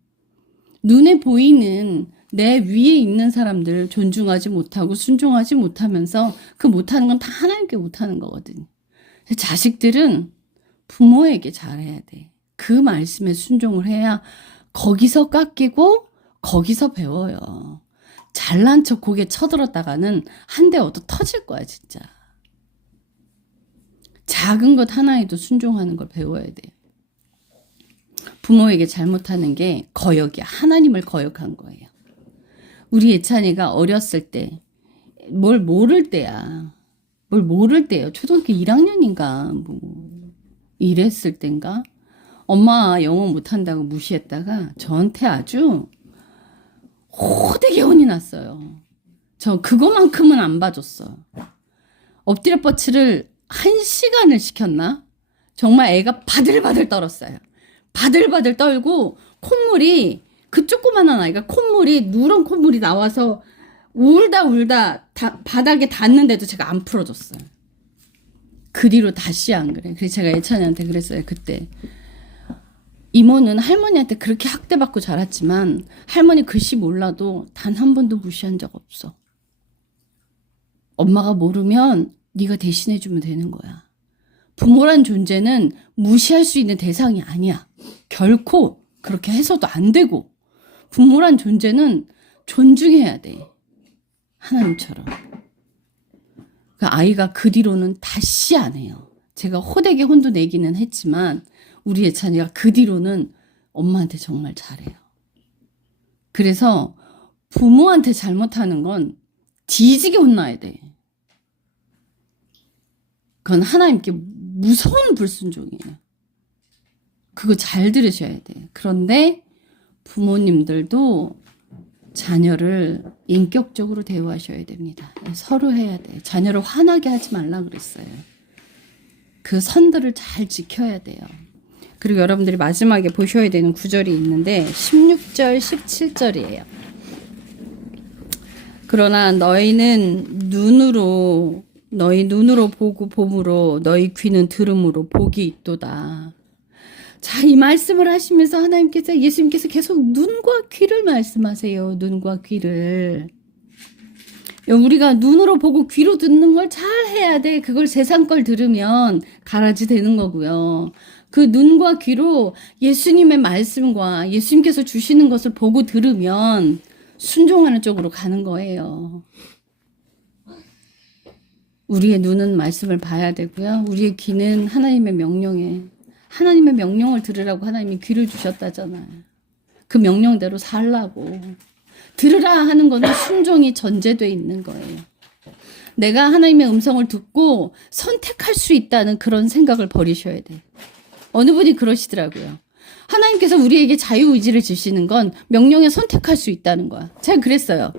눈에 보이는 내 위에 있는 사람들을 존중하지 못하고 순종하지 못하면서 그 못하는 건 다 하나님께 못하는 거거든요. 자식들은 부모에게 잘해야 돼. 그 말씀에 순종을 해야 거기서 깎이고 거기서 배워요. 잘난 척 고개 쳐들었다가는 한 대 얻어 터질 거야 진짜. 작은 것 하나에도 순종하는 걸 배워야 돼요. 부모에게 잘못하는 게 거역이야. 하나님을 거역한 거예요. 우리 예찬이가 어렸을 때 뭘 모를 때야. 뭘 모를 때요. 초등학교 1학년인가 뭐 이랬을 땐가 엄마 영어 못한다고 무시했다가 저한테 아주 호되게 혼이 났어요. 저 그거만큼은 안 봐줬어. 엎드려 뻗치를 1시간을 시켰나? 정말 애가 바들바들 떨었어요. 바들바들 떨고 콧물이, 그 조그만한 아이가 콧물이, 누런 콧물이 나와서 울다 바닥에 닿는데도 제가 안 풀어줬어요. 그 뒤로 다시 안 그래. 그래서 제가 예찬이한테 그랬어요. 그때 이모는 할머니한테 그렇게 학대받고 자랐지만 할머니 글씨 몰라도 단 한 번도 무시한 적 없어. 엄마가 모르면 네가 대신해주면 되는 거야. 부모란 존재는 무시할 수 있는 대상이 아니야. 결코 그렇게 해서도 안 되고, 부모란 존재는 존중해야 돼. 하나님처럼. 그 아이가 그 뒤로는 다시 안 해요. 제가 호되게 혼도 내기는 했지만 우리 예찬이가 그 뒤로는 엄마한테 정말 잘해요. 그래서 부모한테 잘못하는 건 뒤지게 혼나야 돼. 그건 하나님께 무서운 불순종이에요. 그거 잘 들으셔야 돼. 그런데 부모님들도 자녀를 인격적으로 대우하셔야 됩니다. 서로 해야 돼. 자녀를 화나게 하지 말라 그랬어요. 그 선들을 잘 지켜야 돼요. 그리고 여러분들이 마지막에 보셔야 되는 구절이 있는데 16절, 17절이에요. 그러나 너희 눈으로 보고 봄으로 너희 귀는 들음으로 복이 있도다. 자, 이 말씀을 하시면서 예수님께서 계속 눈과 귀를 말씀하세요. 눈과 귀를. 우리가 눈으로 보고 귀로 듣는 걸 잘 해야 돼. 그걸 세상 걸 들으면 가라지 되는 거고요. 그 눈과 귀로 예수님의 말씀과 예수님께서 주시는 것을 보고 들으면 순종하는 쪽으로 가는 거예요. 우리의 눈은 말씀을 봐야 되고요. 우리의 귀는 하나님의 명령을 들으라고 하나님이 귀를 주셨다잖아요. 그 명령대로 살라고. 들으라 하는 거는 순종이 전제되어 있는 거예요. 내가 하나님의 음성을 듣고 선택할 수 있다는 그런 생각을 버리셔야 돼. 어느 분이 그러시더라고요. 하나님께서 우리에게 자유의지를 주시는 건 명령에 선택할 수 있다는 거야. 제가 그랬어요.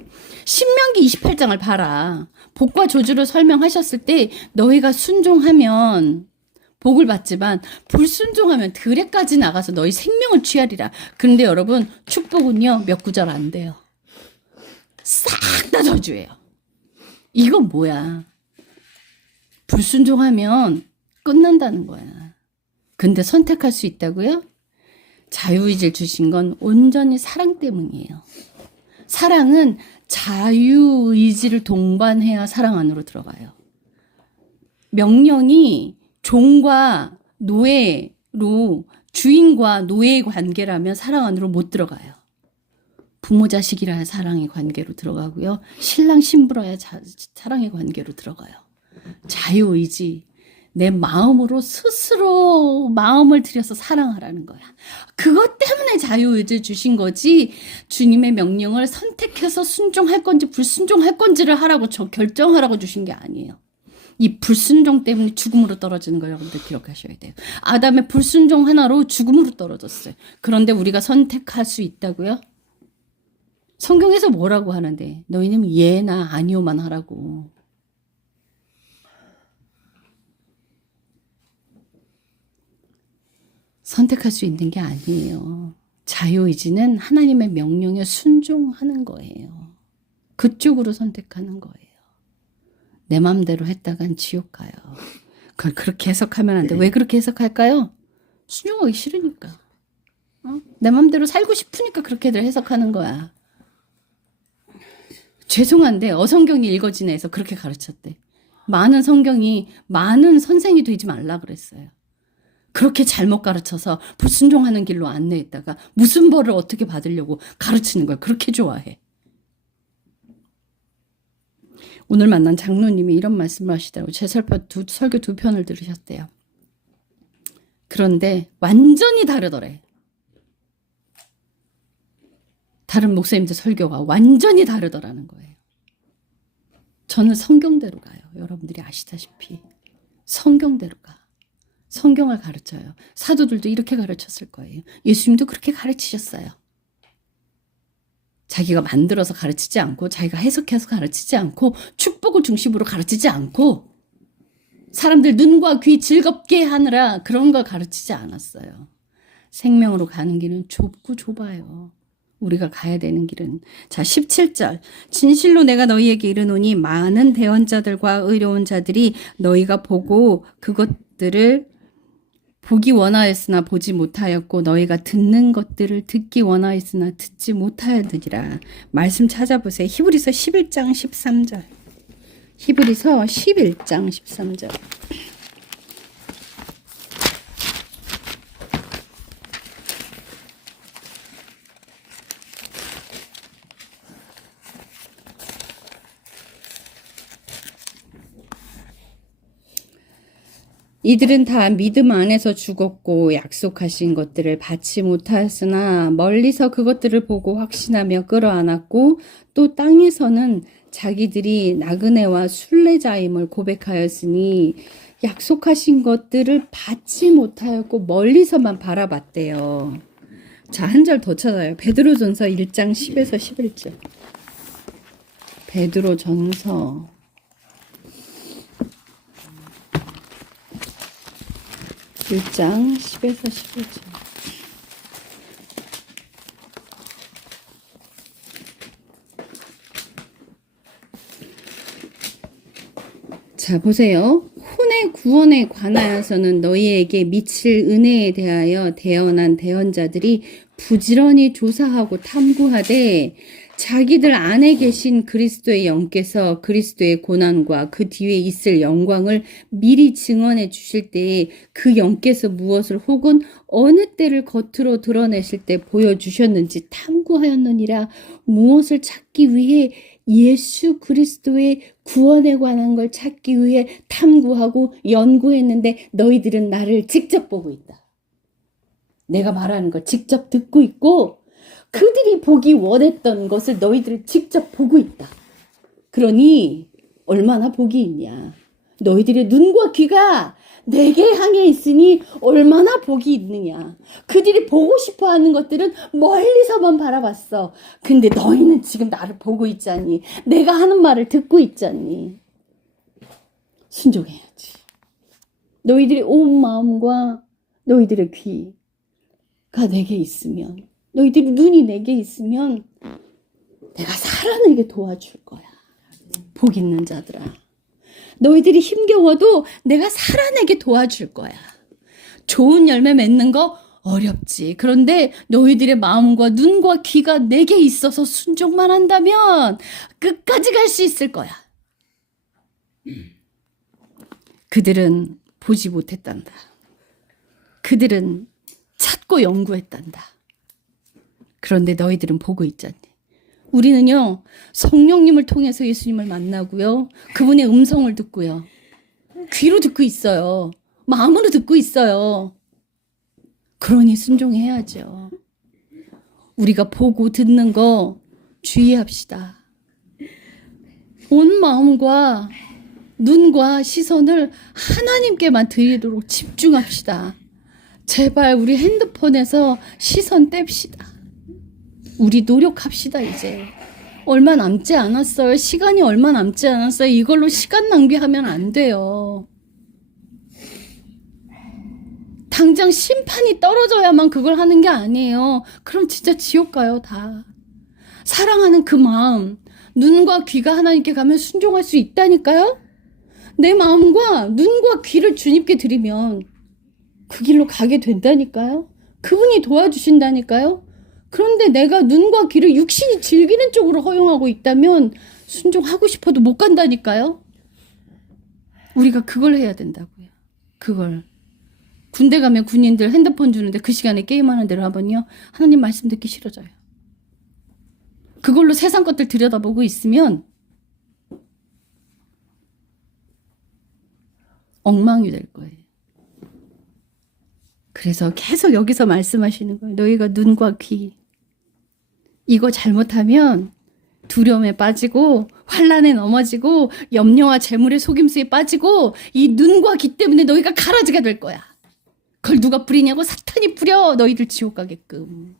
신명기 28장을 봐라. 복과 저주를 설명하셨을 때 너희가 순종하면 복을 받지만 불순종하면 들에까지 나가서 너희 생명을 취하리라. 그런데 여러분, 축복은요 몇 구절 안 돼요. 싹 다 저주예요. 이건 뭐야? 불순종하면 끝난다는 거야. 근데 선택할 수 있다고요? 자유의지를 주신 건 온전히 사랑 때문이에요. 사랑은 자유의지를 동반해야 사랑 안으로 들어가요. 명령이 종과 노예로, 주인과 노예의 관계라면 사랑 안으로 못 들어가요. 부모 자식이라야 사랑의 관계로 들어가고요. 신랑 신부라야 사랑의 관계로 들어가요. 자유의지, 내 마음으로 스스로 마음을 들여서 사랑하라는 거야. 그것 때문에 하나의 자유의지를 주신 거지 주님의 명령을 선택해서 순종할 건지 불순종할 건지를 하라고 결정하라고 주신 게 아니에요. 이 불순종 때문에 죽음으로 떨어지는 걸 여러분들 기억하셔야 돼요. 아담의 불순종 하나로 죽음으로 떨어졌어요. 그런데 우리가 선택할 수 있다고요? 성경에서 뭐라고 하는데 너희는 예나 아니오만 하라고. 선택할 수 있는 게 아니에요. 자유의지는 하나님의 명령에 순종하는 거예요. 그쪽으로 선택하는 거예요. 내 맘대로 했다간 지옥 가요. 그걸 그렇게 해석하면 안 돼. 왜 그렇게 해석할까요? 순종하기 싫으니까. 내 맘대로 살고 싶으니까 그렇게들 해석하는 거야. 죄송한데 어성경이 읽어지네 해서 그렇게 가르쳤대. 많은 선생이 되지 말라 그랬어요. 그렇게 잘못 가르쳐서 불순종하는 길로 안내했다가 무슨 벌을 어떻게 받으려고 가르치는 걸 그렇게 좋아해. 오늘 만난 장로님이 이런 말씀을 하시더라고요. 제 설교 2편을 들으셨대요. 그런데 완전히 다르더래. 다른 목사님들 설교가 완전히 다르더라는 거예요. 저는 성경대로 가요. 여러분들이 아시다시피. 성경대로 가. 성경을 가르쳐요. 사도들도 이렇게 가르쳤을 거예요. 예수님도 그렇게 가르치셨어요. 자기가 만들어서 가르치지 않고 자기가 해석해서 가르치지 않고 축복을 중심으로 가르치지 않고 사람들 눈과 귀 즐겁게 하느라 그런 걸 가르치지 않았어요. 생명으로 가는 길은 좁고 좁아요. 우리가 가야 되는 길은. 자, 17절. 진실로 내가 너희에게 이르노니 많은 대언자들과 의로운 자들이 너희가 보고 그것들을 보기 원하였으나 보지 못하였고 너희가 듣는 것들을 듣기 원하였으나 듣지 못하였느니라. 말씀 찾아보세요. 히브리서 11장 13절. 히브리서 11장 13절. 이들은 다 믿음 안에서 죽었고 약속하신 것들을 받지 못하였으나 멀리서 그것들을 보고 확신하며 끌어안았고 또 땅에서는 자기들이 나그네와 순례자임을 고백하였으니 약속하신 것들을 받지 못하였고 멀리서만 바라봤대요. 자, 한 절 더 찾아요. 베드로전서 1장 10에서 11절. 베드로전서 1장 10에서 11절. 자, 보세요. 혼의 구원에 관하여서는 너희에게 미칠 은혜에 대하여 대언한 대언자들이 부지런히 조사하고 탐구하되 자기들 안에 계신 그리스도의 영께서 그리스도의 고난과 그 뒤에 있을 영광을 미리 증언해 주실 때에 그 영께서 무엇을 혹은 어느 때를 겉으로 드러내실 때 보여주셨는지 탐구하였느니라. 무엇을 찾기 위해? 예수 그리스도의 구원에 관한 걸 찾기 위해 탐구하고 연구했는데 너희들은 나를 직접 보고 있다. 내가 말하는 걸 직접 듣고 있고 그들이 보기 원했던 것을 너희들을 직접 보고 있다. 그러니 얼마나 복이 있냐. 너희들의 눈과 귀가 내게 향해 있으니 얼마나 복이 있느냐. 그들이 보고 싶어하는 것들은 멀리서만 바라봤어. 근데 너희는 지금 나를 보고 있잖니. 내가 하는 말을 듣고 있잖니. 순종해야지. 너희들의 온 마음과 너희들의 귀가 내게 있으면, 너희들의 눈이 내게 있으면 내가 살아내게 도와줄 거야. 복 있는 자들아. 너희들이 힘겨워도 내가 살아내게 도와줄 거야. 좋은 열매 맺는 거 어렵지. 그런데 너희들의 마음과 눈과 귀가 내게 있어서 순종만 한다면 끝까지 갈 수 있을 거야. 그들은 보지 못했단다. 그들은 찾고 연구했단다. 그런데 너희들은 보고 있잖니. 우리는요, 성령님을 통해서 예수님을 만나고요, 그분의 음성을 듣고요, 귀로 듣고 있어요. 마음으로 듣고 있어요. 그러니 순종해야죠. 우리가 보고 듣는 거 주의합시다. 온 마음과 눈과 시선을 하나님께만 드리도록 집중합시다. 제발 우리 핸드폰에서 시선 뗍시다. 우리 노력합시다. 이제 얼마 남지 않았어요. 시간이 얼마 남지 않았어요. 이걸로 시간 낭비하면 안 돼요. 당장 심판이 떨어져야만 그걸 하는 게 아니에요. 그럼 진짜 지옥 가요, 다. 사랑하는 그 마음, 눈과 귀가 하나님께 가면 순종할 수 있다니까요? 내 마음과 눈과 귀를 주님께 드리면 그 길로 가게 된다니까요? 그분이 도와주신다니까요? 그런데 내가 눈과 귀를 육신이 즐기는 쪽으로 허용하고 있다면 순종하고 싶어도 못 간다니까요? 우리가 그걸 해야 된다고요. 그걸. 군대 가면 군인들 핸드폰 주는데 그 시간에 게임하는 대로 하면요. 하나님 말씀 듣기 싫어져요. 그걸로 세상 것들 들여다보고 있으면 엉망이 될 거예요. 그래서 계속 여기서 말씀하시는 거예요. 너희가 눈과 귀. 이거 잘못하면 두려움에 빠지고 환난에 넘어지고 염려와 재물의 속임수에 빠지고 이 눈과 귀 때문에 너희가 가라지게 될 거야. 그걸 누가 뿌리냐고? 사탄이 뿌려. 너희들 지옥 가게끔.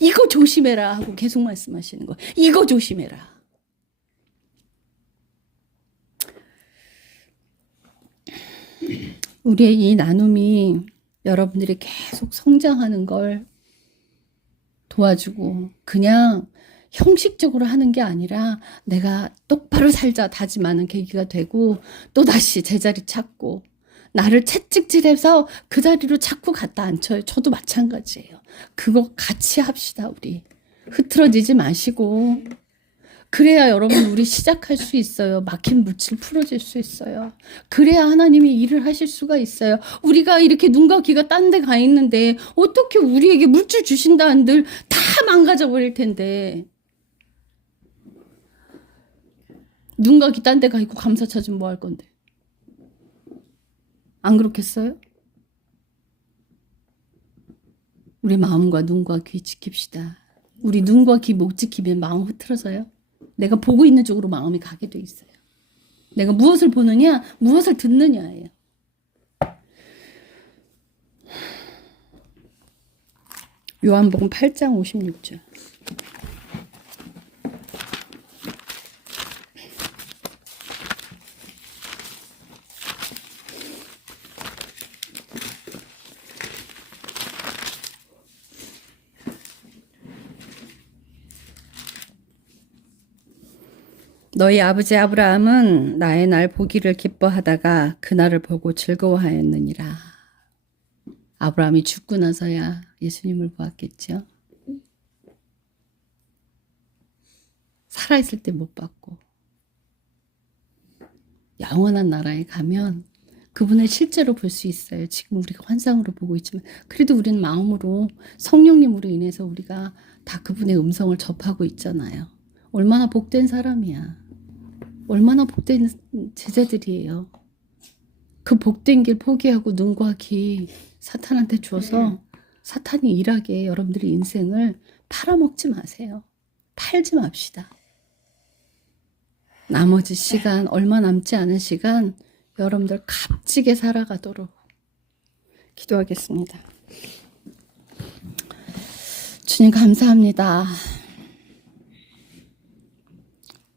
이거 조심해라 하고 계속 말씀하시는 거예요. 이거 조심해라. 우리의 이 나눔이 여러분들이 계속 성장하는 걸 도와주고 그냥 형식적으로 하는 게 아니라 내가 똑바로 살자 다짐하는 계기가 되고 또다시 제자리 찾고 나를 채찍질해서 그 자리로 자꾸 갖다 앉혀요. 저도 마찬가지예요. 그거 같이 합시다. 우리 흐트러지지 마시고 그래야 여러분 우리 시작할 수 있어요. 막힌 묻힐 풀어질 수 있어요. 그래야 하나님이 일을 하실 수가 있어요. 우리가 이렇게 눈과 귀가 딴 데 가 있는데 어떻게 우리에게 물질 주신다 한들 다 망가져 버릴 텐데 눈과 귀 딴 데 가 있고 감사 찾으면 뭐 할 건데? 안 그렇겠어요? 우리 마음과 눈과 귀 지킵시다. 우리 눈과 귀 못 지키면 마음 흐트러져요. 내가 보고 있는 쪽으로 마음이 가게 돼 있어요. 내가 무엇을 보느냐, 무엇을 듣느냐예요. 요한복음 8장 56절. 너희 아버지 아브라함은 나의 날 보기를 기뻐하다가 그날을 보고 즐거워하였느니라. 아브라함이 죽고 나서야 예수님을 보았겠죠. 살아있을 때 못 봤고 영원한 나라에 가면 그분을 실제로 볼 수 있어요. 지금 우리가 환상으로 보고 있지만 그래도 우리는 마음으로 성령님으로 인해서 우리가 다 그분의 음성을 접하고 있잖아요. 얼마나 복된 사람이야. 얼마나 복된 제자들이에요. 그 복된 길 포기하고 눈과 귀 사탄한테 줘서 사탄이 일하게 여러분들의 인생을 팔아먹지 마세요. 팔지 맙시다. 나머지 시간, 얼마 남지 않은 시간 여러분들 값지게 살아가도록 기도하겠습니다. 주님 감사합니다.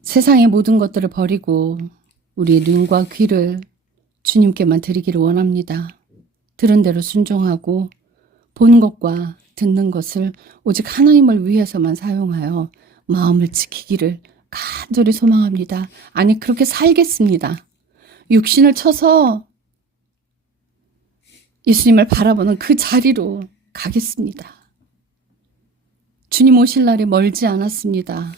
세상의 모든 것들을 버리고 우리의 눈과 귀를 주님께만 드리기를 원합니다. 들은 대로 순종하고 본 것과 듣는 것을 오직 하나님을 위해서만 사용하여 마음을 지키기를 간절히 소망합니다. 아니 그렇게 살겠습니다. 육신을 쳐서 예수님을 바라보는 그 자리로 가겠습니다. 주님 오실 날이 멀지 않았습니다.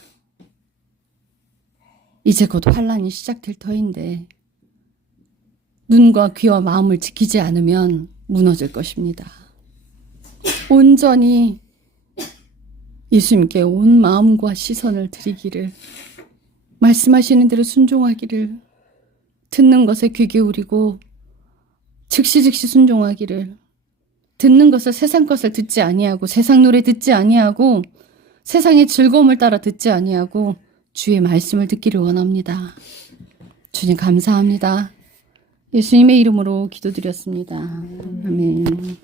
이제 곧 환란이 시작될 터인데 눈과 귀와 마음을 지키지 않으면 무너질 것입니다. 온전히 예수님께 온 마음과 시선을 드리기를 말씀하시는 대로 순종하기를 듣는 것에 귀 기울이고 즉시 순종하기를 듣는 것을 세상 것을 듣지 아니하고 세상 노래 듣지 아니하고 세상의 즐거움을 따라 듣지 아니하고 주의 말씀을 듣기를 원합니다. 주님 감사합니다. 예수님의 이름으로 기도드렸습니다. 아멘.